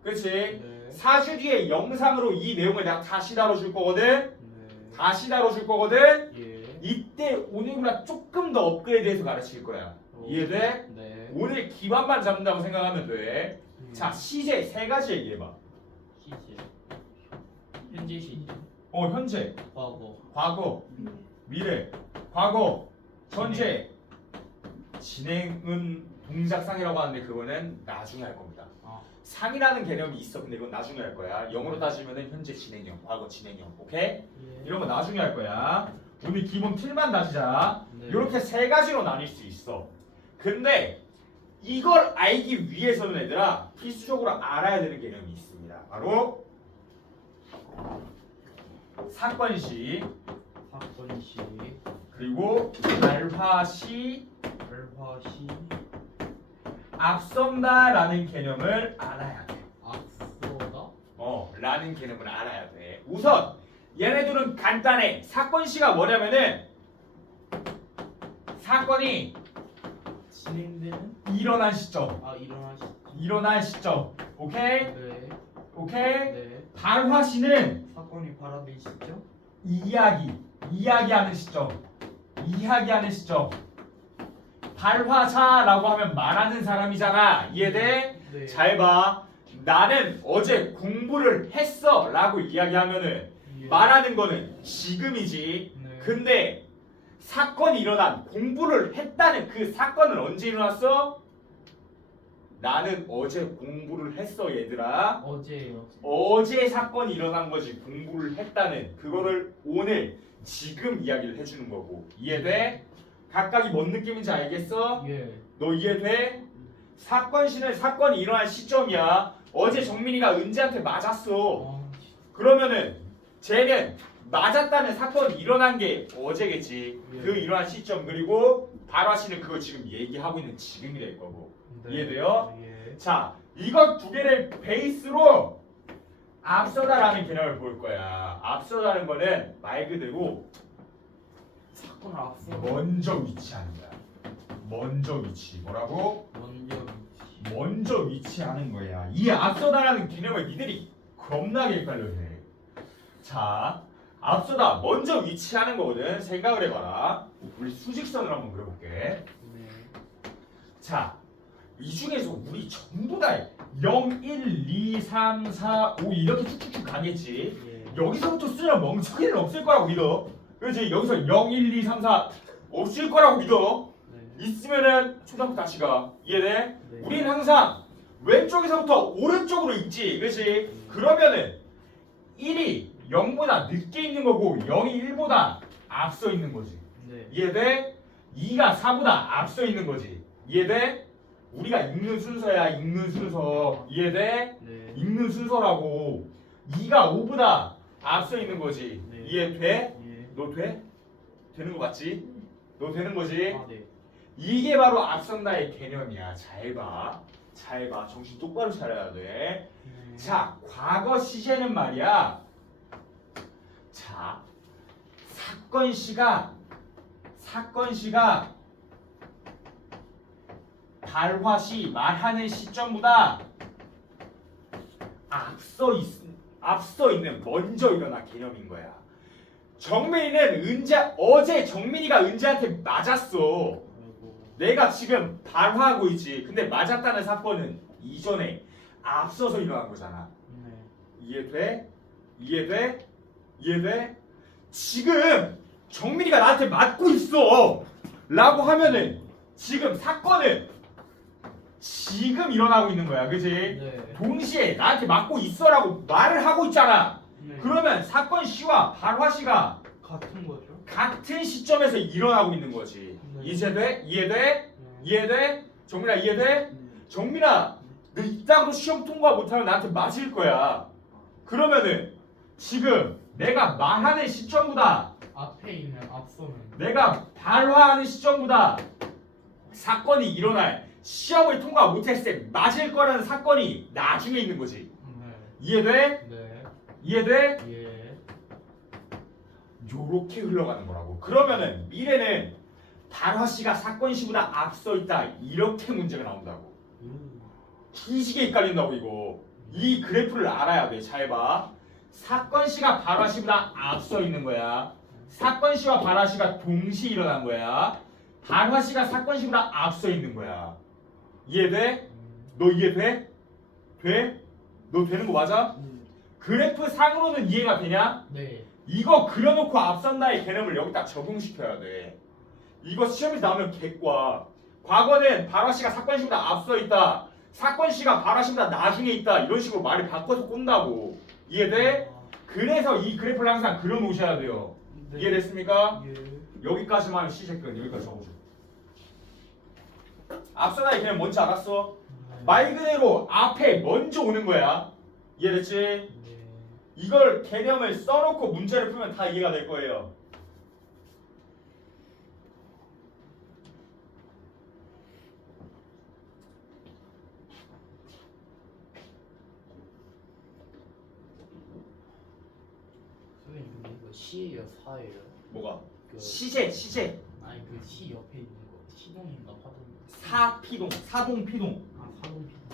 그치? 네. 4주 뒤에 영상으로 이 내용을 내가 다시 다뤄줄 거거든 네. 다시 다뤄줄 거거든 예. 이때 오늘보다 조금 더 업그레이드해서 가르칠 거야 이해돼? 네. 오늘 기반만 잡는다고 생각하면 돼 자 시제 세 가지 얘기해봐 시제. 현재 시제. 현재 과거. 과거 미래 과거 현재 진행은 동작상이라고 하는데 그거는 나중에 할 겁니다 아. 상이라는 개념이 있어 근데 이건 나중에 할 거야 영어로 따지면은 현재 진행형 과거 진행형 오케이? 예. 이런 거 나중에 할 거야 오늘 기본 틀만 다지자 네. 이렇게 세 가지로 나뉠 수 있어 근데 이걸 알기 위해서는 얘들아 필수적으로 알아야 되는 개념이 있습니다 바로 사건시 사건시. 그리고 발화시 발화시. 앞선다라는 개념을 알아야 돼 앞서다. 라는 개념을 알아야 돼 우선 얘네들은 간단해 사건시가 뭐냐면은 사건이 진행되는. 일어난 시점 일어난 시점. 오케이? 네. 오케이? 네. 발화시는 사건이 발화된 시점. 이야기하는 시점 발화자라고 하면 말하는 사람이잖아 이해돼? 네. 잘 봐. 나는 어제 공부를 했어 라고 이야기하면은 예. 말하는 거는 지금이지. 네. 근데 사건이 일어난 공부를 했다는 그 사건은 언제 일어났어? 나는 어제 공부를 했어 얘들아. 어제요. 어제 사건이 일어난 거지. 공부를 했다는 그거를 오늘 지금 이야기를 해주는 거고. 이해돼? 각각이 뭔 느낌인지 알겠어? 예. 너 이해돼? 사건 시는 사건이 일어난 시점이야. 어제 정민이가 은지한테 맞았어. 아, 그러면은 쟤는 맞았다는 사건이 일어난 게 어제겠지. 예. 그 일어난 시점 그리고 발화 씨는 그걸 지금 얘기하고 있는 지금이 될 거고. 네. 이해돼요? 예. 자, 이것 두 개를 베이스로 앞서다라는 개념을 볼 거야. 앞서다는 거는 말 그대로 사건을 앞서. 먼저 위치하는 거야. 먼저 위치. 뭐라고? 먼저 위치. 먼저 위치하는 거야. 이 앞서다라는 개념을 니들이 겁나게 헷갈려해. 자, 앞서다 먼저 위치하는 거거든. 생각을 해봐라. 우리 수직선을 한번 그려볼게. 네. 자, 이 중에서 우리 전부 다 0, 1, 2, 3, 4, 5 이렇게 쭉쭉쭉 가겠지. 예. 여기서부터 쓰면 멍청이는 없을 거라고 믿어. 그렇지? 여기서 0, 1, 2, 3, 4 없을 거라고 믿어. 네. 있으면은 초등학교 다시 가. 이해돼? 네. 우리는 항상 왼쪽에서부터 오른쪽으로 있지. 그렇지? 그러면은 1이 0보다 늦게 있는 거고 0이 1보다 앞서 있는 거지. 네. 이해돼? 2가 4보다 앞서 있는 거지. 이해돼? 우리가 읽는 순서야. 읽는 순서. 이해돼? 네. 읽는 순서라고. 2가 5보다 앞서 있는 거지. 네. 이해돼? 예. 너 돼? 되는 거 맞지? 너 되는 거지? 아, 네. 이게 바로 앞선다의 개념이야. 잘 봐. 잘 봐. 정신 똑바로 차려야 돼. 네. 자, 과거 시제는 말이야. 자, 사건 시가 발화 시 말하는 시점보다 앞서 있는 먼저 일어난 개념인 거야. 정민이는 어제 정민이가 은지한테 맞았어. 아이고. 내가 지금 발화하고 있지. 근데 맞았다는 사건은 이전에 앞서서 일어난 거잖아. 네. 이해돼? 이해돼? 이해돼? 지금 정민이가 나한테 맞고 있어 라고 하면은 지금 사건은 지금 일어나고 있는 거야. 그치? 네. 동시에 나한테 맞고 있어 라고 말을 하고 있잖아. 네. 그러면 사건 시와 발화 시가 같은 거죠? 같은 시점에서 일어나고 있는 거지. 네. 이해돼? 이해돼? 네. 이해돼? 정민아 이해돼? 정민아 너 이따가로 시험 통과 못하면 나한테 맞을 거야. 그러면은 지금 내가 말하는 시점보다 앞에 있는 앞서는. 내가 발화하는 시점보다 사건이 일어날 시험을 통과 못했을 때 맞을 거라는 사건이 나중에 있는 거지. 네. 이해돼? 네. 이해돼? 예. 요렇게 흘러가는 거라고. 그러면은 미래는 발화 시가 사건 시보다 앞서 있다. 이렇게 문제가 나온다고. 기시게 헷갈린다고 이거. 이 그래프를 알아야 돼. 잘 봐. 사건 시가 발화 시보다 앞서 있는 거야. 사건 시와 발화 시가 동시에 일어난 거야. 발화 시가 사건 시보다 앞서 있는 거야. 이해돼? 너 이해돼? 돼? 너 되는 거 맞아? 그래프 상으로는 이해가 되냐? 네. 이거 그려놓고 앞선다의 개념을 여기다 적용시켜야 돼. 이거 시험에서 나오면 개과. 과거는 발화 시가 사건 시보다 앞서 있다. 사건 시가 발화 시보다 나중에 있다. 이런 식으로 말을 바꿔서 꼰다고. 이해돼? 그래서 이 그래프를 항상 그려놓으셔야 돼요. 네. 이해됐습니까? 예. 여기까지만 시제끝. 여기까지 적어줘. 앞선다의 개념 뭔지 알았어? 말 그대로 앞에 먼저 오는 거야. 이해됐지? 네. 이걸 개념을 써놓고 문제를 풀면 다 이해가 될 거예요. 선생님 근데 이거 시예요, 사예요? 뭐가? 그 시제 아니 그 시 옆에 있는 거 시동인가 화동? 사피동 사동피동. 아 사동 피동.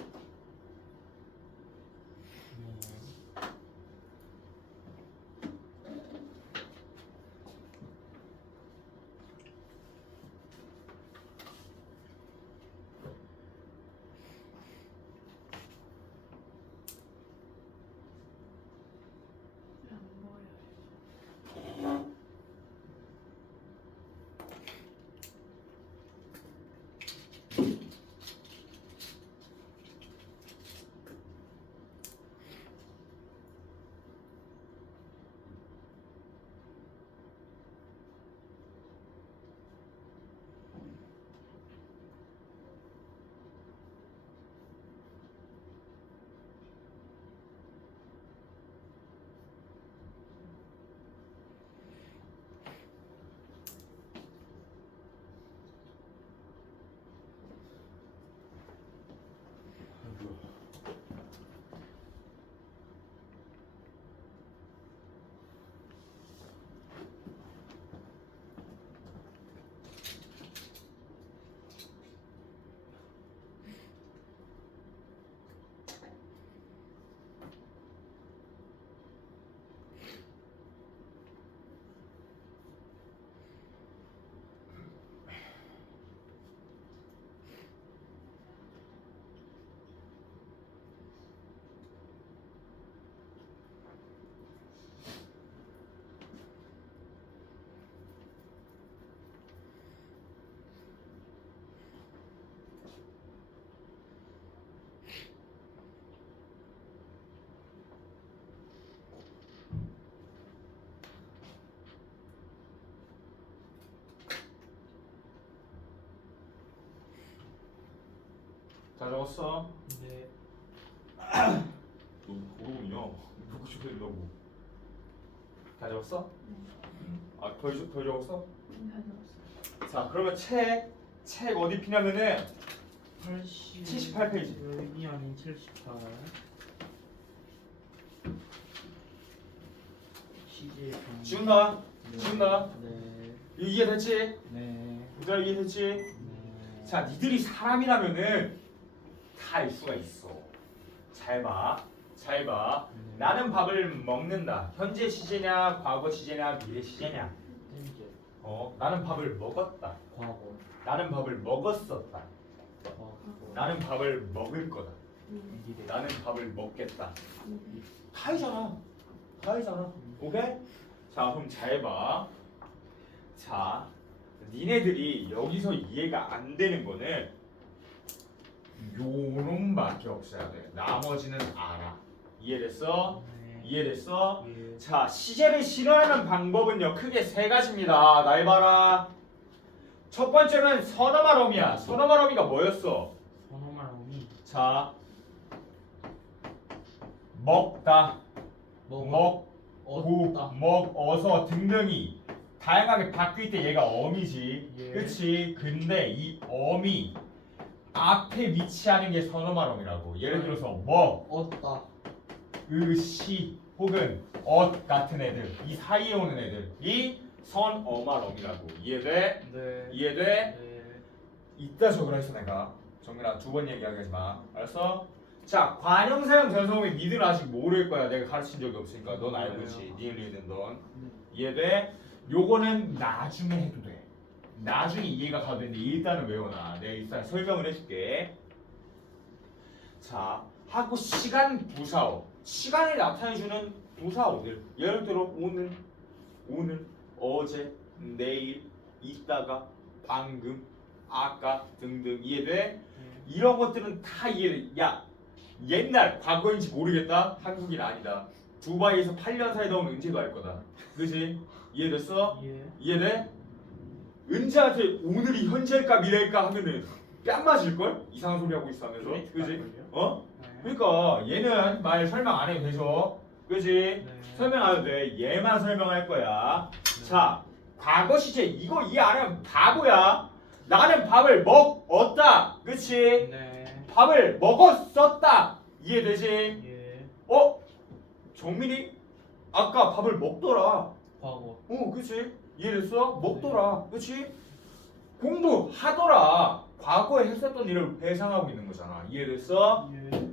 다 적었어? 네. 너 모르군요. 누구 좀 된다고. 다 적었어? 네. 더 적었어? 다 적었어요. 자, 그러면 책 어디 피냐면은 78 페이지. 여기 아닌 78. CJ 지운다. 지운다. 네. 이해됐지? 네. 얘들아 이해됐지? 네. 자, 니들이 사람이라면은 다 알 수가 있어. 잘 봐. 잘 봐. 나는 밥을 먹는다. 현재 시제냐, 과거 시제냐, 미래 시제냐. 현재. 나는 밥을 먹었다. 과거. 나는 밥을 먹었었다. 과거. 나는 밥을 먹을 거다. 미래. 나는 밥을 먹겠다. 다이잖아. 다이잖아. 오케이? 자, 그럼 잘 봐. 자, 니네들이 여기서 이해가 안 되는 거는 요놈밖에 없어야 돼. 나머지는 알아. 이해됐어? 네. 이해됐어? 예. 자, 시제를 실현하는 방법은요 크게 세 가지입니다. 날 봐라. 첫 번째는 선어말어미야. 선어말어미가 뭐였어? 선호말음이 자, 먹다, 먹고, 얻다. 먹어서 등등이 다양하게 바뀔 때 얘가 어미지. 예. 그치? 근데 이 어미 앞에 위치하는 게 선어말어미라고. 예를 들어서 얻다. 시 혹은 엇 같은 애들, 이 사이에 오는 애들이 선어말어미라고. 이해돼? 네. 이해돼? 네. 이따 적으라 했어 내가. 정민아 2번 얘기하지 마. 알았어? 자, 관형사형 전성이 니들 아직 모를 거야. 내가 가르친 적이 없으니까 넌 알고 있지. 니은 넌. 이해돼? 요거는 나중에 해도 돼. 나중에 이해가 가도 되는데 일단은 외워놔. 내가 일단 설명을 해줄게. 자, 하고 시간 부사어. 시간을 나타내주는 부사어들. 예를 들어 오늘, 어제, 내일, 이따가, 방금, 아까 등등. 이해돼? 이런 것들은 다 이해돼. 야, 옛날 과거인지 모르겠다. 한국인 아니다. 두바이에서 8년 살다 온 은재도 알 거다. 그지? 이해됐어? 예. 이해돼? 은재한테 오늘이 현재일까 미래일까 하면은 뺨 맞을걸? 이상한 소리 하고 있어 하면서. 그지? 어? 네. 그러니까 얘는 말 설명 안 해도 되죠. 그지? 네. 설명 안 해도 돼. 얘만 설명할 거야. 자, 과거 시제 이거 이해 안 하면 바보야. 나는 밥을 먹었다. 그치? 네. 밥을 먹었었다. 이해되지? 예. 정민이 아까 밥을 먹더라. 과거. 그치? 이해됐어? 먹더라. 그치? 공부하더라. 과거에 했었던 일을 회상하고 있는 거잖아. 이해됐어? 예.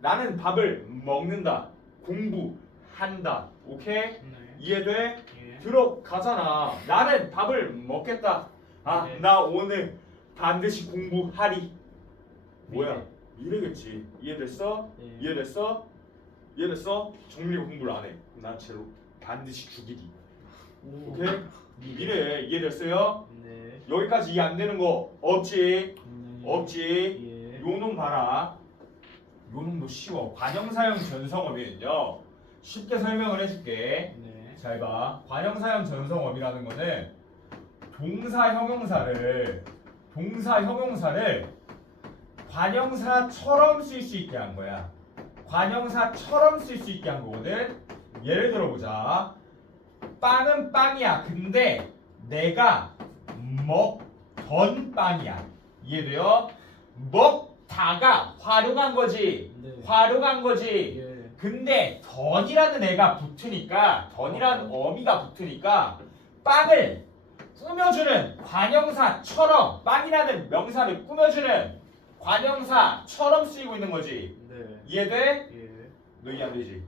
나는 밥을 먹는다. 공부한다. 오케이? 네. 이해돼? 예. 들어가잖아. 나는 밥을 먹겠다. 네. 나 오늘 반드시 공부하리. 뭐야? 미래. 미래겠지. 이해됐어? 네. 이해됐어? 이해됐어? 정민이가 공부를 안 해. 난 쟤로 반드시 죽이리. 오. 오케이? 미래. 이해됐어요? 네. 여기까지 이해 안 되는 거 없지? 네. 없지? 예. 요놈 봐라. 요놈도 쉬워. 관형사형 전성어미는요. 쉽게 설명을 해줄게. 네. 잘 봐. 관형사형 전성어미라는 거는 동사 형용사를 관형사처럼 쓸 수 있게 한 거야. 관형사처럼 쓸 수 있게 한 거거든. 예를 들어보자. 빵은 빵이야. 근데 내가 먹던 빵이야. 이해돼요? 먹다가 활용한 거지. 네. 활용한 거지. 예. 근데 던이라는 애가 붙으니까, 던이라는 어미가 붙으니까 빵을 꾸며주는 관형사처럼, 빵이라는 명사를 꾸며주는 관형사처럼 쓰이고 있는 거지. 네. 이해돼? 예. 너 이해 안 되지?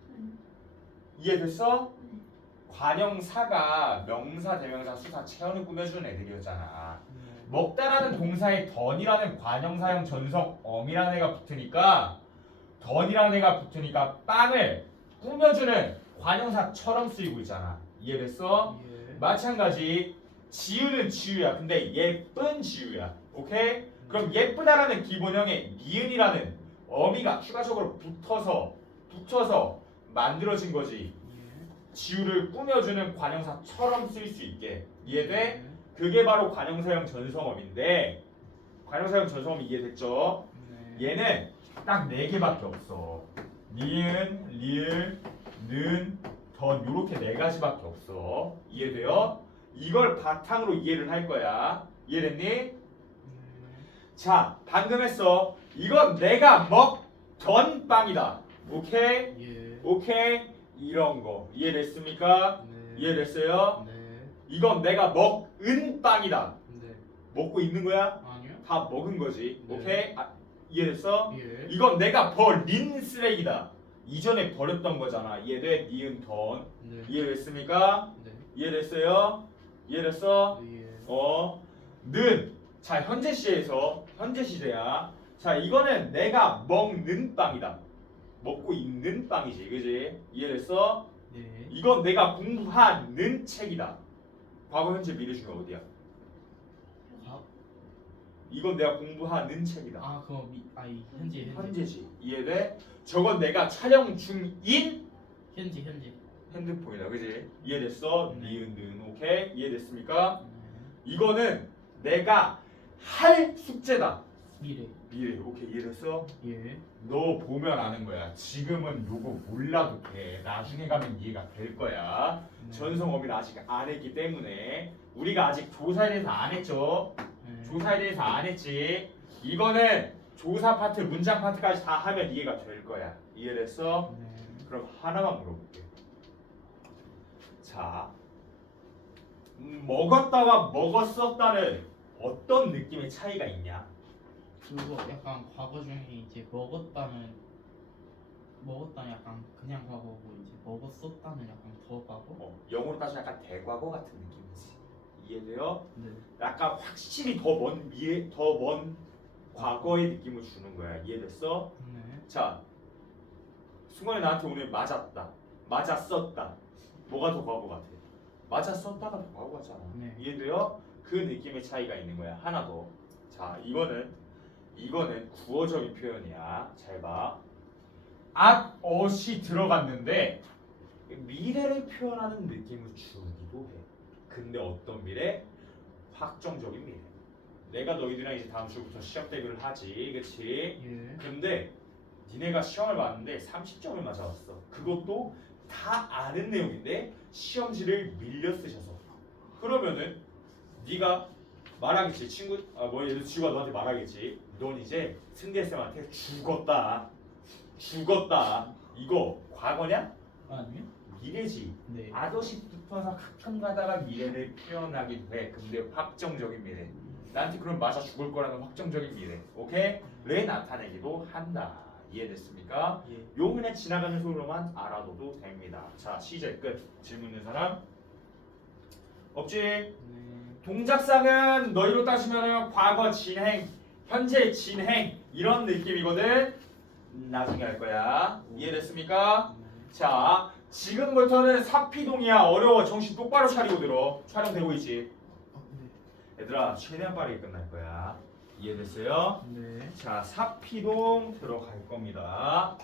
이해됐어? 관형사가 명사, 대명사, 수사, 체언을 꾸며주는 애들이었잖아. 먹다라는 동사에 던이라는 관형사형 전성 어미라는 애가 붙으니까, 던이라는 애가 붙으니까 빵을 꾸며주는 관형사처럼 쓰이고 있잖아. 이해됐어? 예. 마찬가지 지우는 지우야. 근데 예쁜 지우야. 오케이? 그럼 예쁘다라는 기본형에 니은이라는 어미가 추가적으로 붙어서 만들어진 거지. 예. 지우를 꾸며주는 관형사처럼 쓸 수 있게. 이해돼? 네. 그게 바로 관형사형 전성어미인데, 관형사형 전성어미 이해됐죠? 네. 얘는 딱 4개밖에 없어. 니은, 리을, 는, 던 요렇게 4가지밖에 없어. 이해돼요? 이걸 바탕으로 이해를 할 거야. 이해됐니? 자, 방금 했어. 이건 내가 먹던 빵이다. 오케이? 예. 오케이? 이런 거. 이해됐습니까? 네. 이해됐어요? 네. 이건 내가 먹은 빵이다. 네. 먹고 있는 거야? 아니요. 다 먹은 거지. 네. 오케이? 이해됐어? 예. 이건 내가 버린 쓰레기다. 이전에 버렸던 거잖아. 이해돼? 니은 던. 네. 이해됐습니까? 네. 이해됐어요? 이해됐어? 예. 는. 자, 현재 시에서 현재 시제야. 자, 이거는 내가 먹는 빵이다. 먹고 있는 빵이지. 그지? 이해됐어? 네. 이건 내가 공부하는 책이다. 과거, 현재, 미래 중에 어디야? 아, 이건 내가 공부하는 책이다. 아 그거 이 현재. 현재지. 이해돼? 저건 내가 촬영 중인 현재. 핸드폰이다. 그지? 이해됐어? 네. 니은, 는. 오케이? 이해됐습니까? 네. 이거는 내가 할 숙제다. 미래. 미래. 오케이. 이해됐어? 예. 너 보면 아는 거야. 지금은 요거 몰라도 돼. 나중에 가면 이해가 될 거야. 네. 전성어미를 아직 안 했기 때문에 우리가 아직 조사에 대해서 안 했죠. 네. 조사에 대해서 안 했지. 이거는 조사 파트, 문장 파트까지 다 하면 이해가 될 거야. 이해됐어? 네. 그럼 하나만 물어볼게. 자, 먹었다와 먹었었다는 어떤 느낌의 차이가 있냐? 그거 약간 과거 중에 이제 먹었다는 약간 그냥 과거고 이제 먹었었다는 약간 더 과거. 영어로 따지면 약간 대과거 같은 느낌이지. 이해돼요? 네. 약간 확실히 더 먼 과거의 느낌을 주는 거야. 이해됐어? 네. 자, 승원이 나한테 오늘 맞았다. 맞았었다. 뭐가 더 과거 같아? 맞았었다가 더 과거 같잖아. 네. 이해돼요? 그 느낌의 차이가 있는 거야. 하나 더. 자, 이거는 구어적인 표현이야. 잘 봐. at이 들어갔는데 미래를 표현하는 느낌을 주기도 해. 근데 어떤 미래? 확정적인 미래. 내가 너희들이랑 이제 다음 주부터 시험 대비를 하지, 그렇지? 예. 근데 니네가 시험을 봤는데 30점을 맞아왔어. 그것도 다 아는 내용인데 시험지를 밀려 쓰셔서. 그러면은 네가 말하겠지. 예를 지우가 너한테 말하겠지. 넌 이제 승대쌤한테 죽었다. 이거 과거냐? 아니요? 미래지. 네. 아저씨 붙어서 가끔 가다가 미래를 표현하기도 해. 근데 확정적인 미래. 나한테 그럼 맞아 죽을 거라는 확정적인 미래. 오케이? 를 나타내기도 한다. 이해됐습니까? 예. 요 그냥 지나가는 소리로만 알아둬도 됩니다. 자, 시제 끝. 질문 있는 사람? 없지? 네. 동작상은 너희로 따지면 과거 진행, 현재 진행 이런 느낌이거든. 나중에 할 거야. 이해됐습니까? 네. 자, 지금부터는 사피동이야. 어려워. 정신 똑바로 차리고 들어. 촬영되고 있지. 네. 얘들아, 최대한 빠르게 끝날 거야. 이해됐어요? 네. 자, 사피동 들어갈 겁니다.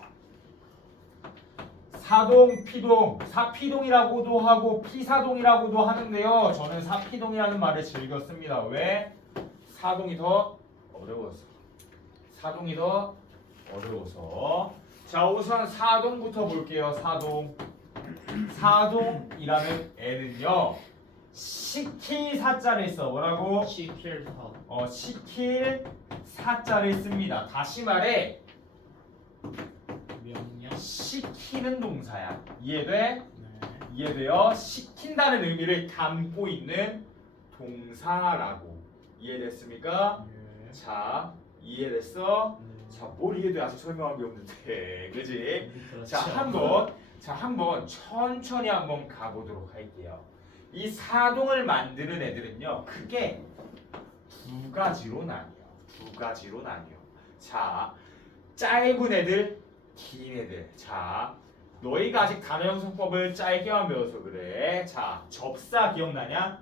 사동, 피동, 사피동이라고도 하고 피사동이라고도 하는데요. 저는 사피동이라는 말을 즐겨 씁니다. 왜? 사동이 더 어려워서. 사동이 더 어려워서. 자, 우선 사동부터 볼게요. 사동. 사동이라는 애는요. 시킬 사자를 써. 뭐라고? 시킬 사. 시킬 사자를 씁니다. 다시 말해 명령. 시키는 동사야. 이해돼? 네. 이해돼요? 시킨다는 의미를 담고 있는 동사라고. 이해됐습니까? 예. 자, 이해됐어? 네. 자, 뭘 이해돼? 아직 설명한 게 없는데. 그지? 그렇죠. 자, 한번 천천히 한번 가보도록 할게요. 이 사동을 만드는 애들은요, 크게 두 가지로 나뉘어. 자, 짧은 애들, 긴 애들. 자, 너희가 아직 단어 형성법을 짧게만 배워서 그래. 자, 접사 기억나냐?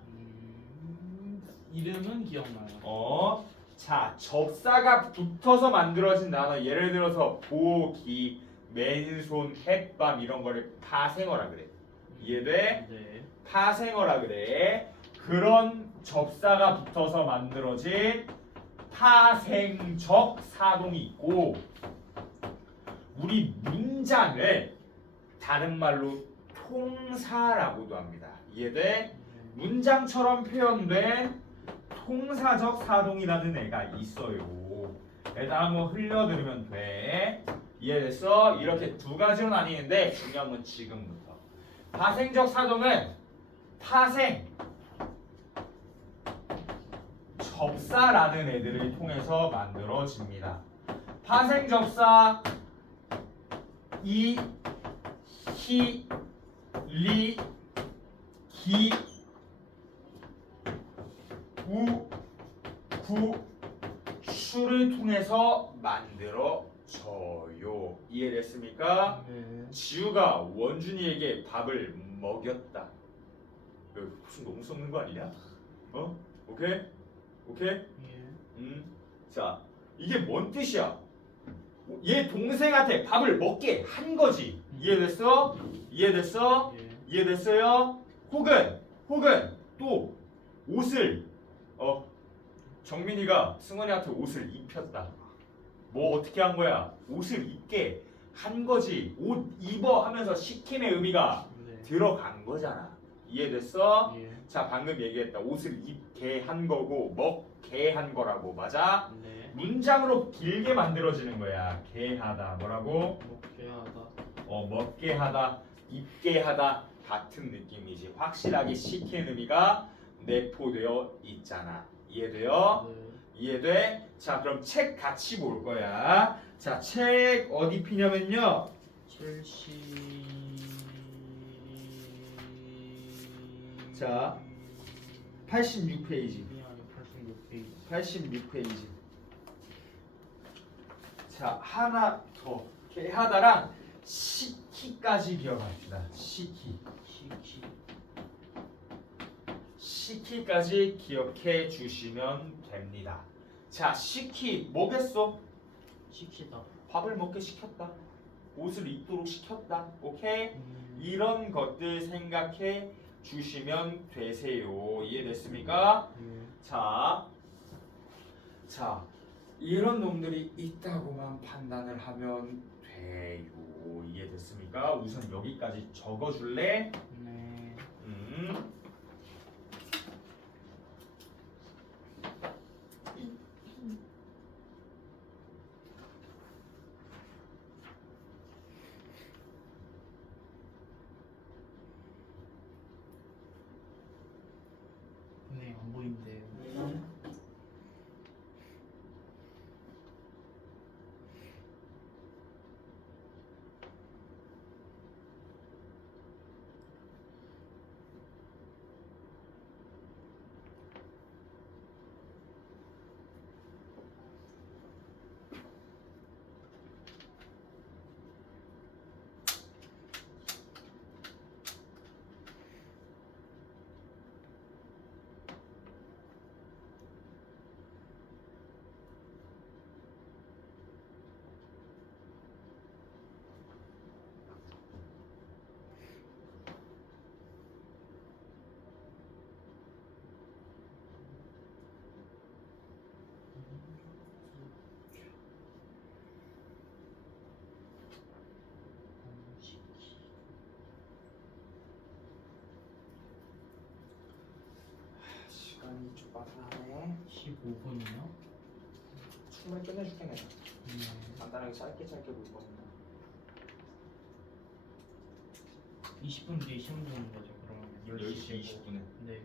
이름은 기억나요. 자, 접사가 붙어서 만들어진 단어. 예를 들어서 보기, 맨손, 햇밤 이런 거를 파생어라 그래. 이해돼? 네. 파생어라 그래. 그런 접사가 붙어서 만들어진 파생적 사동이 있고 우리 문장을 다른 말로 통사라고도 합니다. 이해돼? 문장처럼 표현된 통사적 사동이라는 애가 있어요. 일단 한번 흘려들으면 돼. 이해됐어? 이렇게 두 가지로 나뉘는데 중요한 건 지금부터. 파생적 사동은 파생, 접사라는 애들을 통해서 만들어집니다. 파생 접사 이, 히, 리, 기, 우, 구, 슈를 통해서 만들어져요. 이해됐습니까? 네. 지우가 원준이에게 밥을 먹였다. 이거 무슨 너무 썩는 거 아니냐? 어? 오케이? 오케이? 예. 자, 이게 뭔 뜻이야? 얘 동생한테 밥을 먹게 한 거지. 이해됐어? 이해됐어? 예. 이해됐어요? 혹은 또 옷을 정민이가 승원이한테 옷을 입혔다. 뭐 어떻게 한 거야? 옷을 입게 한 거지. 옷 입어 하면서 시킴의 의미가 네. 들어간 거잖아. 이해됐어? 예. 자, 방금 얘기했다. 옷을 입게 한 거고 먹게 한 거라고. 맞아? 네. 문장으로 길게 만들어지는 거야. 게 하다. 뭐라고? 먹게 하다. 먹게 하다, 입게 하다 같은 느낌이지. 확실하게 시키는 의미가 내포되어 있잖아. 이해돼요? 네. 이해돼? 자, 그럼 책 같이 볼 거야. 자, 책 어디 피냐면요. 첼시. 자, 86페이지. 아니 86페이지. 86페이지. 자, 하나 더. 게 하다랑 시키까지 기억합시다. 시키. 시키까지 기억해 주시면 됩니다. 자, 시키 뭐겠어? 시키다. 밥을 먹게 시켰다. 옷을 입도록 시켰다. 오케이? 이런 것들 생각해 주시면 되세요. 이해됐습니까? 예. 자, 이런 놈들이 있다고만 판단을 하면 돼요. 이해됐습니까? 우선 여기까지 적어줄래? 네. 네, 안 보이는데요. 시간이 좀 빠듯하네. 15분이요? 충분히 끝내줄게 내가. 네. 간단하게 짧게 볼 겁니다. 20분 뒤에 시험 보는 거죠, 그러면 10시 20분에. 네.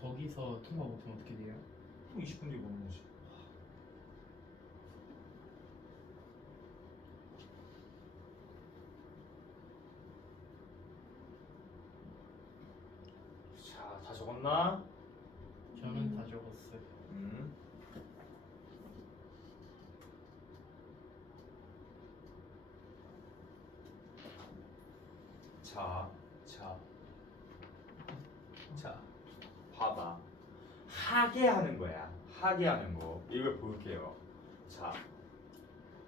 거기서 통과 못하면 어떻게 돼요? 또 20분 뒤에 보는 거지. 자, 다 적었나? 저는 다 적었어요. 자, 봐봐. 하게 하는 거야. 하게 하는 거. 이걸 볼게요. 자,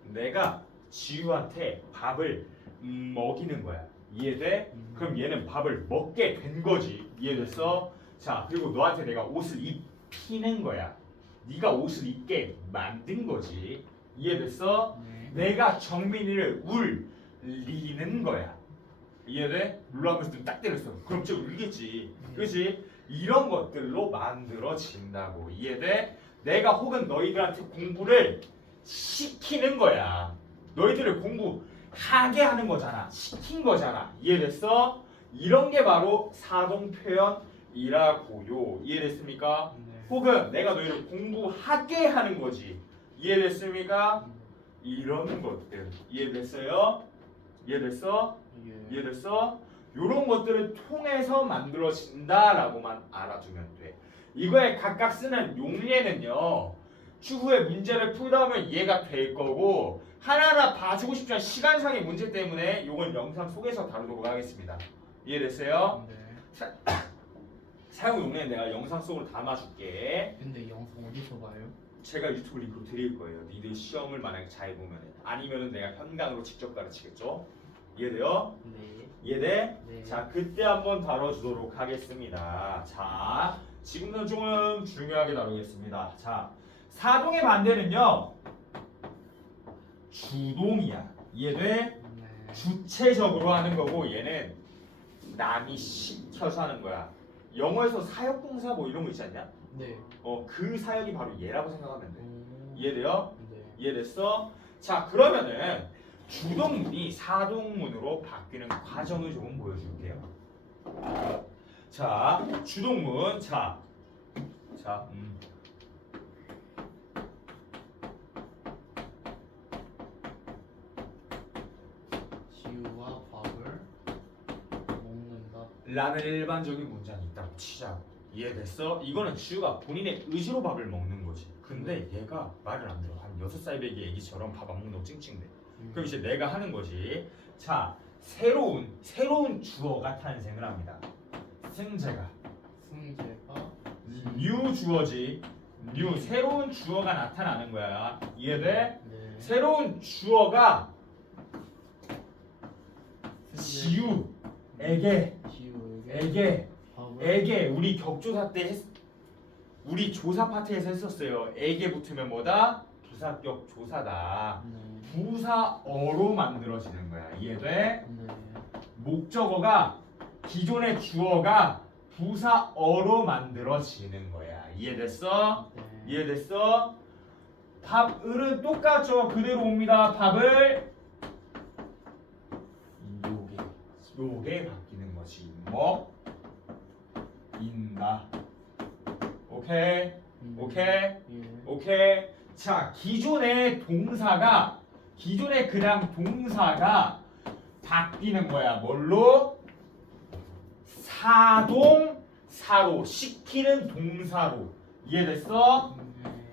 내가 지우한테 밥을 먹이는 거야. 이해돼? 그럼 얘는 밥을 먹게 된 거지. 이해됐어? 자 그리고 너한테 내가 옷을 입히는 거야. 네가 옷을 입게 만든 거지. 이해됐어? 네. 내가 정민이를 울리는 거야. 이해돼? 울라면서 딱 때렸어. 그럼 좀 울겠지. 그렇지? 이런 것들로 만들어진다고. 이해돼? 내가 혹은 너희들한테 공부를 시키는 거야. 너희들을 공부하게 하는 거잖아. 시킨 거잖아. 이해됐어? 이런 게 바로 사동 표현이라고요. 이해됐습니까? 네. 혹은 내가 너희를 공부하게 하는 거지. 이해됐습니까? 이런 것들. 이해됐어요? 이해됐어? 예. 이해됐어? 이런 것들을 통해서 만들어진다라고만 알아두면 돼. 이거에 각각 쓰는 용례는요. 추후에 문제를 풀다 보면 이해가 될 거고 하나하나 봐주고 싶지만 시간상의 문제 때문에 이건 영상 속에서 다루도록 하겠습니다. 이해됐어요? 네. 사용 용례는 내가 영상 속으로 담아줄게. 근데 영상 어디서 봐요? 제가 유튜브 링크로 드릴 거예요. 니들 시험을 만약에 잘 보면 아니면은 내가 현강으로 직접 가르치겠죠. 이해돼요? 네. 이해돼? 네. 자 그때 한번 다뤄주도록 하겠습니다. 자 지금은 조금 중요하게 다루겠습니다. 자 사동의 반대는요 주동이야. 이해돼? 네. 주체적으로 하는 거고 얘는 남이 시켜서 하는 거야. 영어에서 사역동사 뭐 이런 거 있지 않냐? 네. 그 사역이 바로 얘라고 생각하면 돼. 오. 이해돼요? 네. 이해됐어? 자 그러면은 주동문이 사동문으로 바뀌는 과정을 조금 보여줄게요. 자 주동문 자 지우와 밥을 먹는다. 라는 일반적인 문장이 있다고 치자고. 이해됐어? 이거는 지우가 본인의 의지로 밥을 먹는 거지. 근데 얘가 말을 안 들어. 한 6살 배기 애기처럼 밥 안 먹는다고 찡찡대. 그럼 이제 내가 하는 거지. 자 새로운 주어가 탄생을 합니다. 승재가 승재가 new 주어지. new 새로운 주어가 나타나는 거야. 이해돼? 네. 새로운 주어가 승재- 지우에게 밥을 우리 격조사 때 우리 조사 파트에서 했었어요. 에게 붙으면 뭐다? 부사격 조사다. 네. 부사어로 만들어지는 거야. 이해돼? 네. 목적어가 기존의 주어가 부사어로 만들어지는 거야. 이해됐어? 네. 이해됐어? 밥을은 똑같죠. 그대로 옵니다. 밥을 요게 바뀌는 거지. 먹인다. 오케이? 오케이? 예. 오케이. 자, 기존의 그냥 동사가 바뀌는 거야. 뭘로? 사동사로 시키는 동사로. 이해됐어?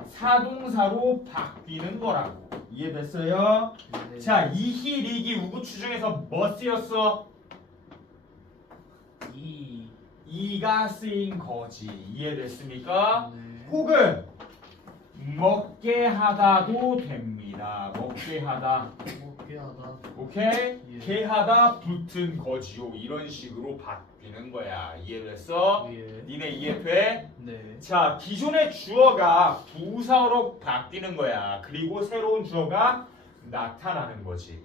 사동사로 바뀌는 거라고. 이해됐어요? 네. 자, 이희, 리기, 우구추 중에서 뭐 쓰였어? 이가 쓰인 거지. 이해됐습니까? 네. 혹은 먹게 하다도 됩니다. 먹게 하다. 먹게 하다. 오케이? 예. 게 하다 붙은 거지요. 이런 식으로 바뀌는 거야. 이해됐어? 예. 니네 이해돼? 네. 자, 기존의 주어가 부사어로 바뀌는 거야. 그리고 새로운 주어가 나타나는 거지.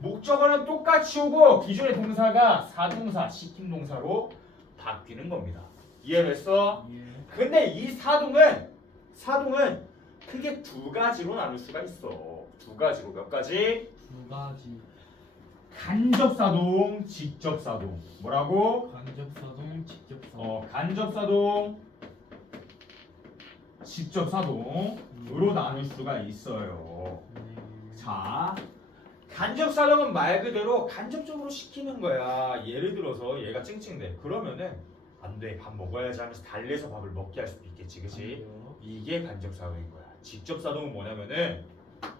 목적어는 똑같이 오고 기존의 동사가 사동사, 시킨 동사로 바뀌는 겁니다. 이해됐어? 예. 근데 이 사동은 크게 두 가지로 나눌 수가 있어. 두 가지로. 몇 가지? 두 가지. 간접사동, 직접사동. 뭐라고? 간접사동, 직접사동. 간접사동, 직접사동으로 나눌 수가 있어요. 네. 자, 간접사동은 말 그대로 간접적으로 시키는 거야. 예를 들어서 얘가 찡찡대. 그러면은 안 돼. 밥 먹어야지 하면서 달래서 밥을 먹게 할 수도 있겠지. 그치? 아니요. 이게 간접사동인 거야. 직접사동은 뭐냐면은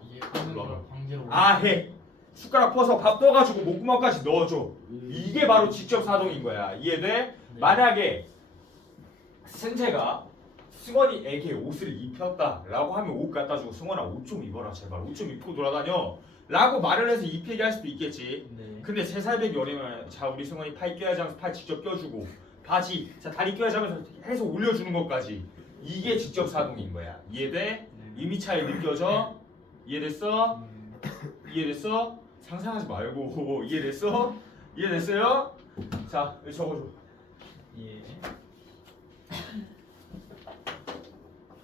이게 하는 걸 강제로. 해. 숟가락 퍼서 밥 떠가지고 목구멍까지 넣어줘. 이게 바로 직접사동인 거야. 이해돼? 네. 만약에 승재가 승원이에게 옷을 입혔다라고 하면 옷 갖다 주고 승원아 옷 좀 입어라 제발 옷 좀 입고 돌아다녀 라고 말을 해서 입히게 할 수도 있겠지. 네. 근데 3살 배기 어리면 자 우리 승원이 팔 껴야지 하면서 팔 직접 껴주고 바지 자 다리 껴자면서 해서 올려주는 것까지 이게 직접 사동인 거야. 이해돼? 네. 의미 차이 느껴져? 이해됐어? 네. 이해됐어? 상상하지 말고 이해됐어? 이해됐어요? 자 여기 적어줘. 예.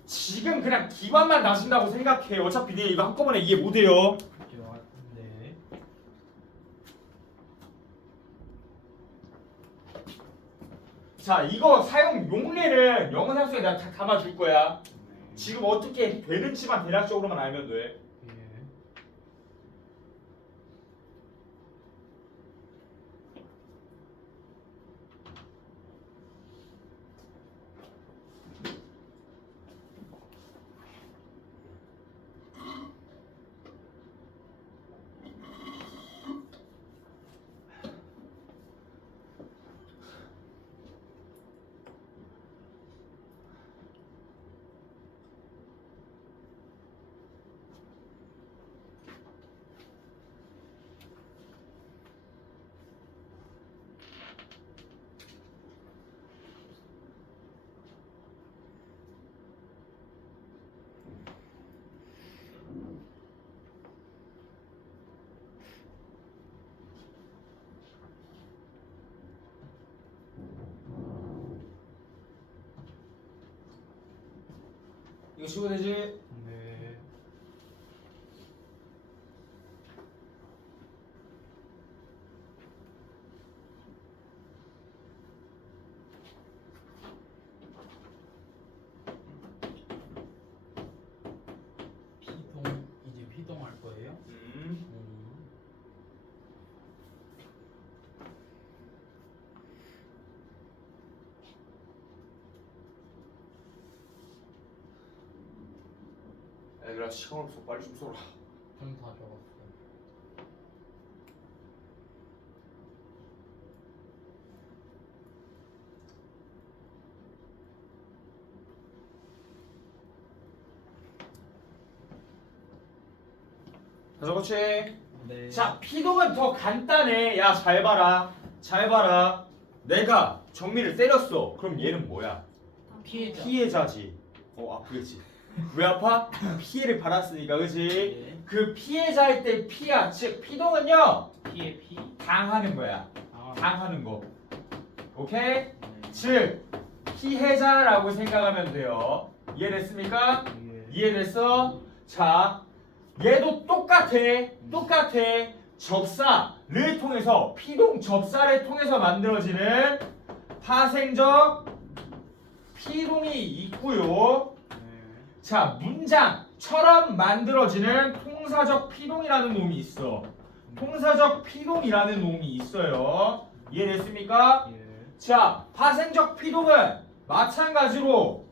지금 그냥 기반만 다신다고 생각해. 어차피 네 이거 한꺼번에 이해 못해요. 네. 자 이거 사용 용례는 영상 속에 내가 다 담아줄 거야. 네. 지금 어떻게 되는지만 대략적으로만 알면 돼. 예. 이거 쉬고 되지? 네. 피동 이제 피동할 거예요? 애들아 시간 없어. 빨리 좀 써라. 좀 다 적었어요. 다 적었지? 네. 자 피동은 더 간단해. 야 잘 봐라. 잘 봐라. 내가 정민을 때렸어. 그럼 얘는 뭐야? 피해자. 피해자지. 아프겠지. 왜 아파? 피해를 받았으니까 그지? 네. 그 피해자일 때 피야. 즉 피동은요 피해 피. 당하는 거야. 아. 당하는 거. 오케이? 네. 즉 피해자라고 생각하면 돼요. 이해됐습니까? 예. 이해됐어? 자 얘도 똑같아. 똑같아. 접사를 통해서 피동 접사를 통해서 만들어지는 파생적 피동이 있고요. 네. 자 문장처럼 만들어지는 통사적 피동이라는 놈이 있어. 통사적 피동이라는 놈이 있어요. 이해됐습니까? 예. 자 파생적 피동은 마찬가지로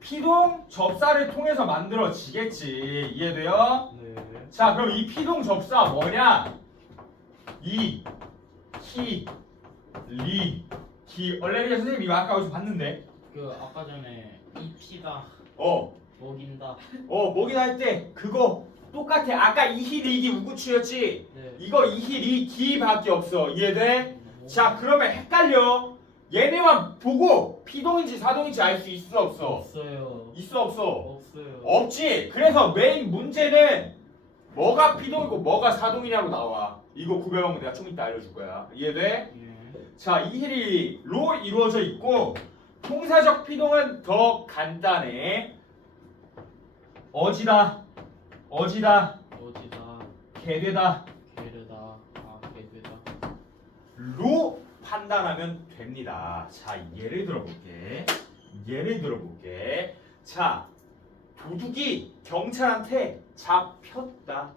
피동 접사를 통해서 만들어지겠지. 이해돼요? 네. 자 그럼 이 피동 접사 뭐냐? 이, 히, 리, 기. 얼레리아 선생님이 이거 아까 어디서 봤는데 그 아까 전에 이 피다 어 먹인다. 먹이나 할 때 그거 똑같아. 아까 이히 리기 우구추였지. 네. 이거 이히 리 기밖에 없어. 이해돼? 자 그러면 헷갈려. 얘네만 보고 피동인지 사동인지 알 수 있어 없어? 없어요. 있어 없어? 없어요. 없지. 그래서 메인 문제는 뭐가 피동이고 뭐가 사동이냐로 나와. 이거 구별하면 내가 좀 이따 알려줄 거야. 이해돼? 예. 자 이히리로 이루어져 있고 통사적 피동은 더 간단해. 어지다, 어지다, 어지다. 개되다 게르다. 아 개되다. 로 판단하면 됩니다. 자 예를 들어볼게. 예를 들어볼게. 자 도둑이 경찰한테 잡혔다.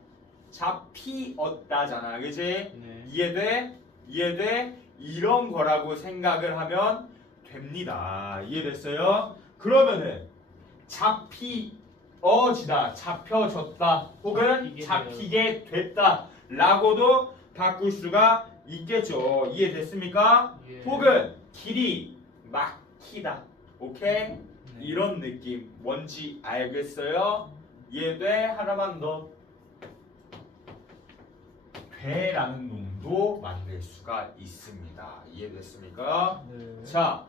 잡히었다잖아. 그지? 네. 이해돼? 이해돼? 이런 거라고 생각을 하면 됩니다. 이해됐어요? 그러면은 잡히어지다, 잡혀졌다, 혹은 잡히게 됐다 라고도 바꿀 수가 있겠죠. 이해됐습니까? 예. 혹은 길이 막히다. 오케이? 네. 이런 느낌 뭔지 알겠어요? 이해돼? 하나만 더. 되라는 놈. 농도 만들 수가 있습니다. 이해됐습니까? 네. 자,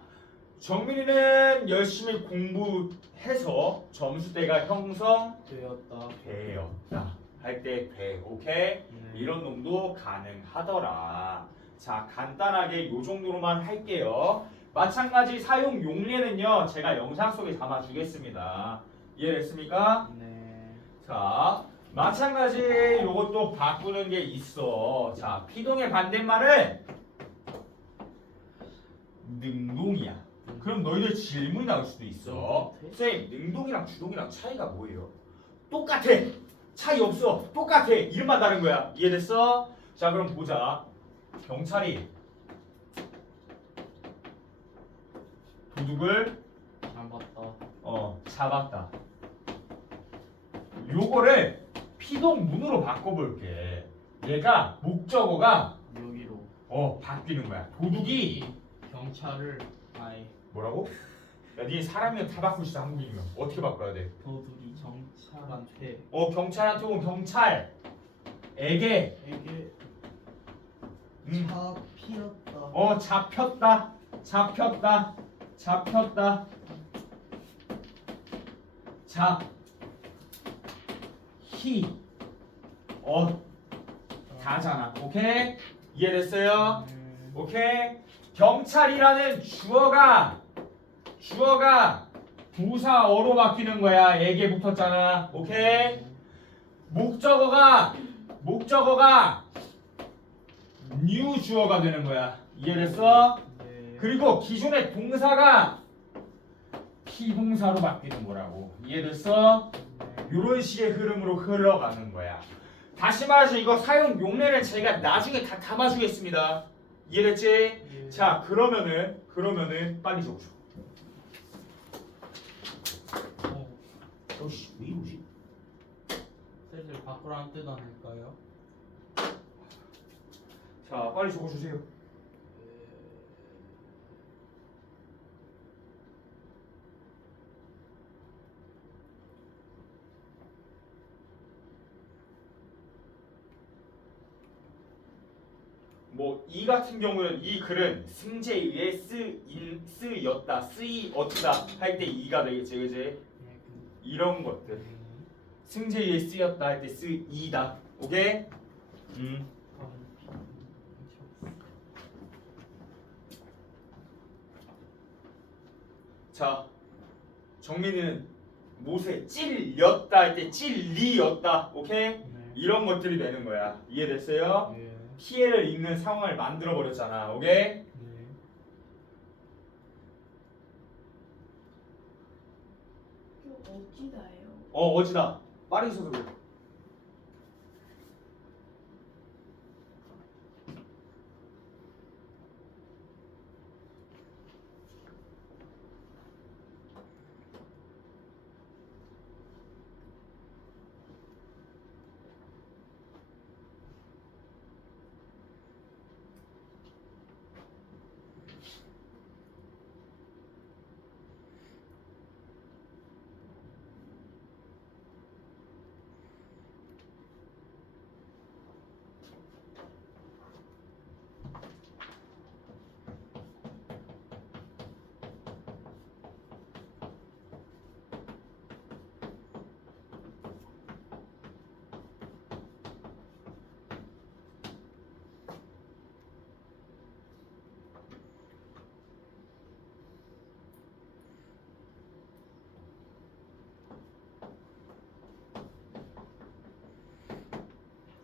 정민이는 열심히 공부해서 점수대가 형성되었다 되었다. 할 때 돼. 오케이? 네. 이런 놈도 가능하더라. 자, 간단하게 요 정도로만 할게요. 마찬가지 사용 용례는요, 제가 영상 속에 담아주겠습니다. 이해됐습니까? 네. 자, 마찬가지 요것도 바꾸는 게 있어. 자, 피동의 반대말은 능동이야. 그럼 너희들 질문이 나올 수도 있어. 선생님, 능동이랑 주동이랑 차이가 뭐예요? 똑같아. 차이 없어. 똑같아. 이름만 다른 거야. 이해됐어? 자, 그럼 보자. 경찰이 도둑을 잡았다. 잡았다. 요거를 피동문으로 바꿔볼게. 얘가 목적어가 여기로 바뀌는 거야. 도둑이 경찰을 아예 뭐라고? 야, 니 사람이면 다 바꿀 수 있어. 한국인이면 어떻게 바꿔야 돼? 도둑이 경찰한테 경찰한테 오면 경찰에게 에게 잡혔다. 잡혔다. 잡혔다. 다잖아. 오케이? 이해됐어요? 오케이? 경찰이라는 주어가 부사어로 바뀌는 거야. 에게 붙었잖아. 오케이? 목적어가 new 주어가 되는 거야. 이해됐어? 네. 그리고 기존의 동사가 피동사로 바뀌는 거라고. 이해됐어? 이런 식의 흐름으로 흘러가는 거야. 다시 말해서 이거 사용 용례는 제가 나중에 다 담아주겠습니다. 이해됐지? 네. 자, 그러면은 빨리 적어줘. 어씨, 왜 이러지? 슬슬 바꾸라는 뜻 아닐까요? 자, 빨리 적어주세요. 이 같은 경우는 이 글은 승재에 의해 쓰였다, 쓰이었다 할 때 이가 되겠지, 그지? 네, 이런 것들. 승재에 의해 쓰였다 할 때 쓰이다. 오케이? 자, 정민이는 못에 찔렸다 할 때 찔리였다. 오케이? 이런 것들이 되는 거야. 이해됐어요? 네. 피해를 입는 상황을 만들어 버렸잖아. 오케이? 네. 좀 어찌다예요. 어지다. 빠르게 써서 그래.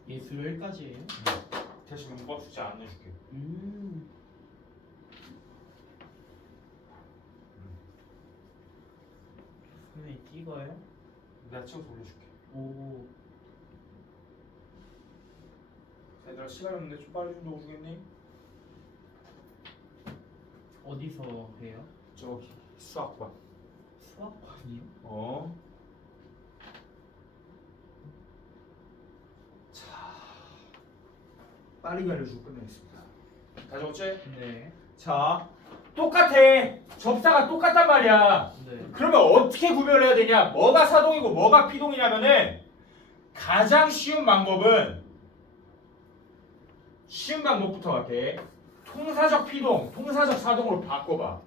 예수일까지예요? 대신 문법 숙제 안 내줄게. 선생님 찍어요? 내가 찍어서 올려줄게. 오. 얘들아, 시간 없는데 좀 빨리 좀 넣어주겠니? 어디서 해요? 저기 수학관. 수학관이요? 자, 빠르게 알려주고 끝내겠습니다. 다 적었지? 네. 자, 똑같아. 접사가 똑같단 말이야. 네. 그러면 어떻게 구별해야 되냐? 뭐가 사동이고 뭐가 피동이냐면은 가장 쉬운 방법은 쉬운 방법부터 갈게. 통사적 피동, 통사적 사동으로 바꿔봐.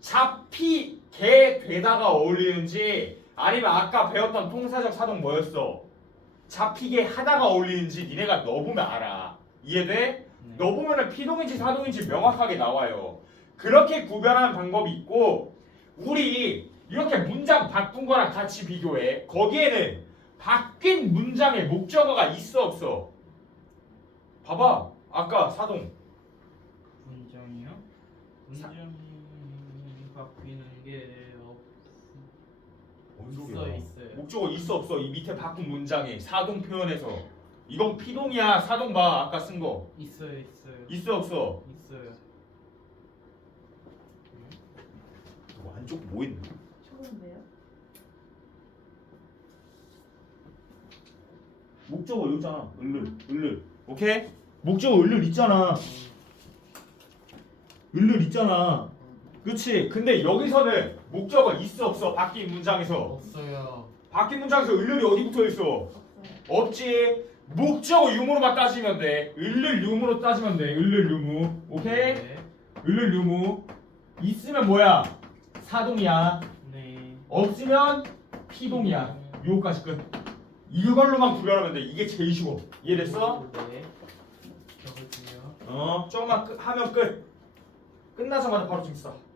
잡피 개 되다가 어울리는지 아니면 아까 배웠던 통사적 사동 뭐였어? 잡히게 하다가 어울리는지 니네가 넣어보면 알아. 이해돼? 네. 넣어보면 피동인지 사동인지 명확하게 나와요. 그렇게 구별하는 방법이 있고 우리 이렇게 문장 바꾼 거랑 같이 비교해. 거기에는 바뀐 문장의 목적어가 있어 없어? 봐봐. 아까 사동. 문장이요? 문장이 바뀌는 게 뭔 있어요. 목적어 있어 없어? 이 밑에 바꾼 문장에 사동 표현에서 이건 피동이야 사동 봐 아까 쓴 거 있어요. 있어 없어? 있어요. 너 안쪽 뭐 있는? 좋은데요? 목적어 여기 있잖아. 을를. 오케이? 목적어 을를 있잖아. 을를 있잖아. 그치? 근데 여기서는 목적어 있어 없어? 바뀐 문장에서 없어요. 바뀐 문장에서 을을이 어디 붙어 있어? 없어요. 없지. 목적어 유무로만 따지면 돼. 을을 유무로 따지면 돼. 을을 유무. 오케이? 네. 을을 유무. 있으면 뭐야? 사동이야. 네. 없으면 피동이야. 요거까지 끝. 이걸로만 구별하면 돼. 이게 제일 쉬워. 이해됐어? 네. 적을게요. 조금만 하면 끝. 끝나자마자 바로 좀 써.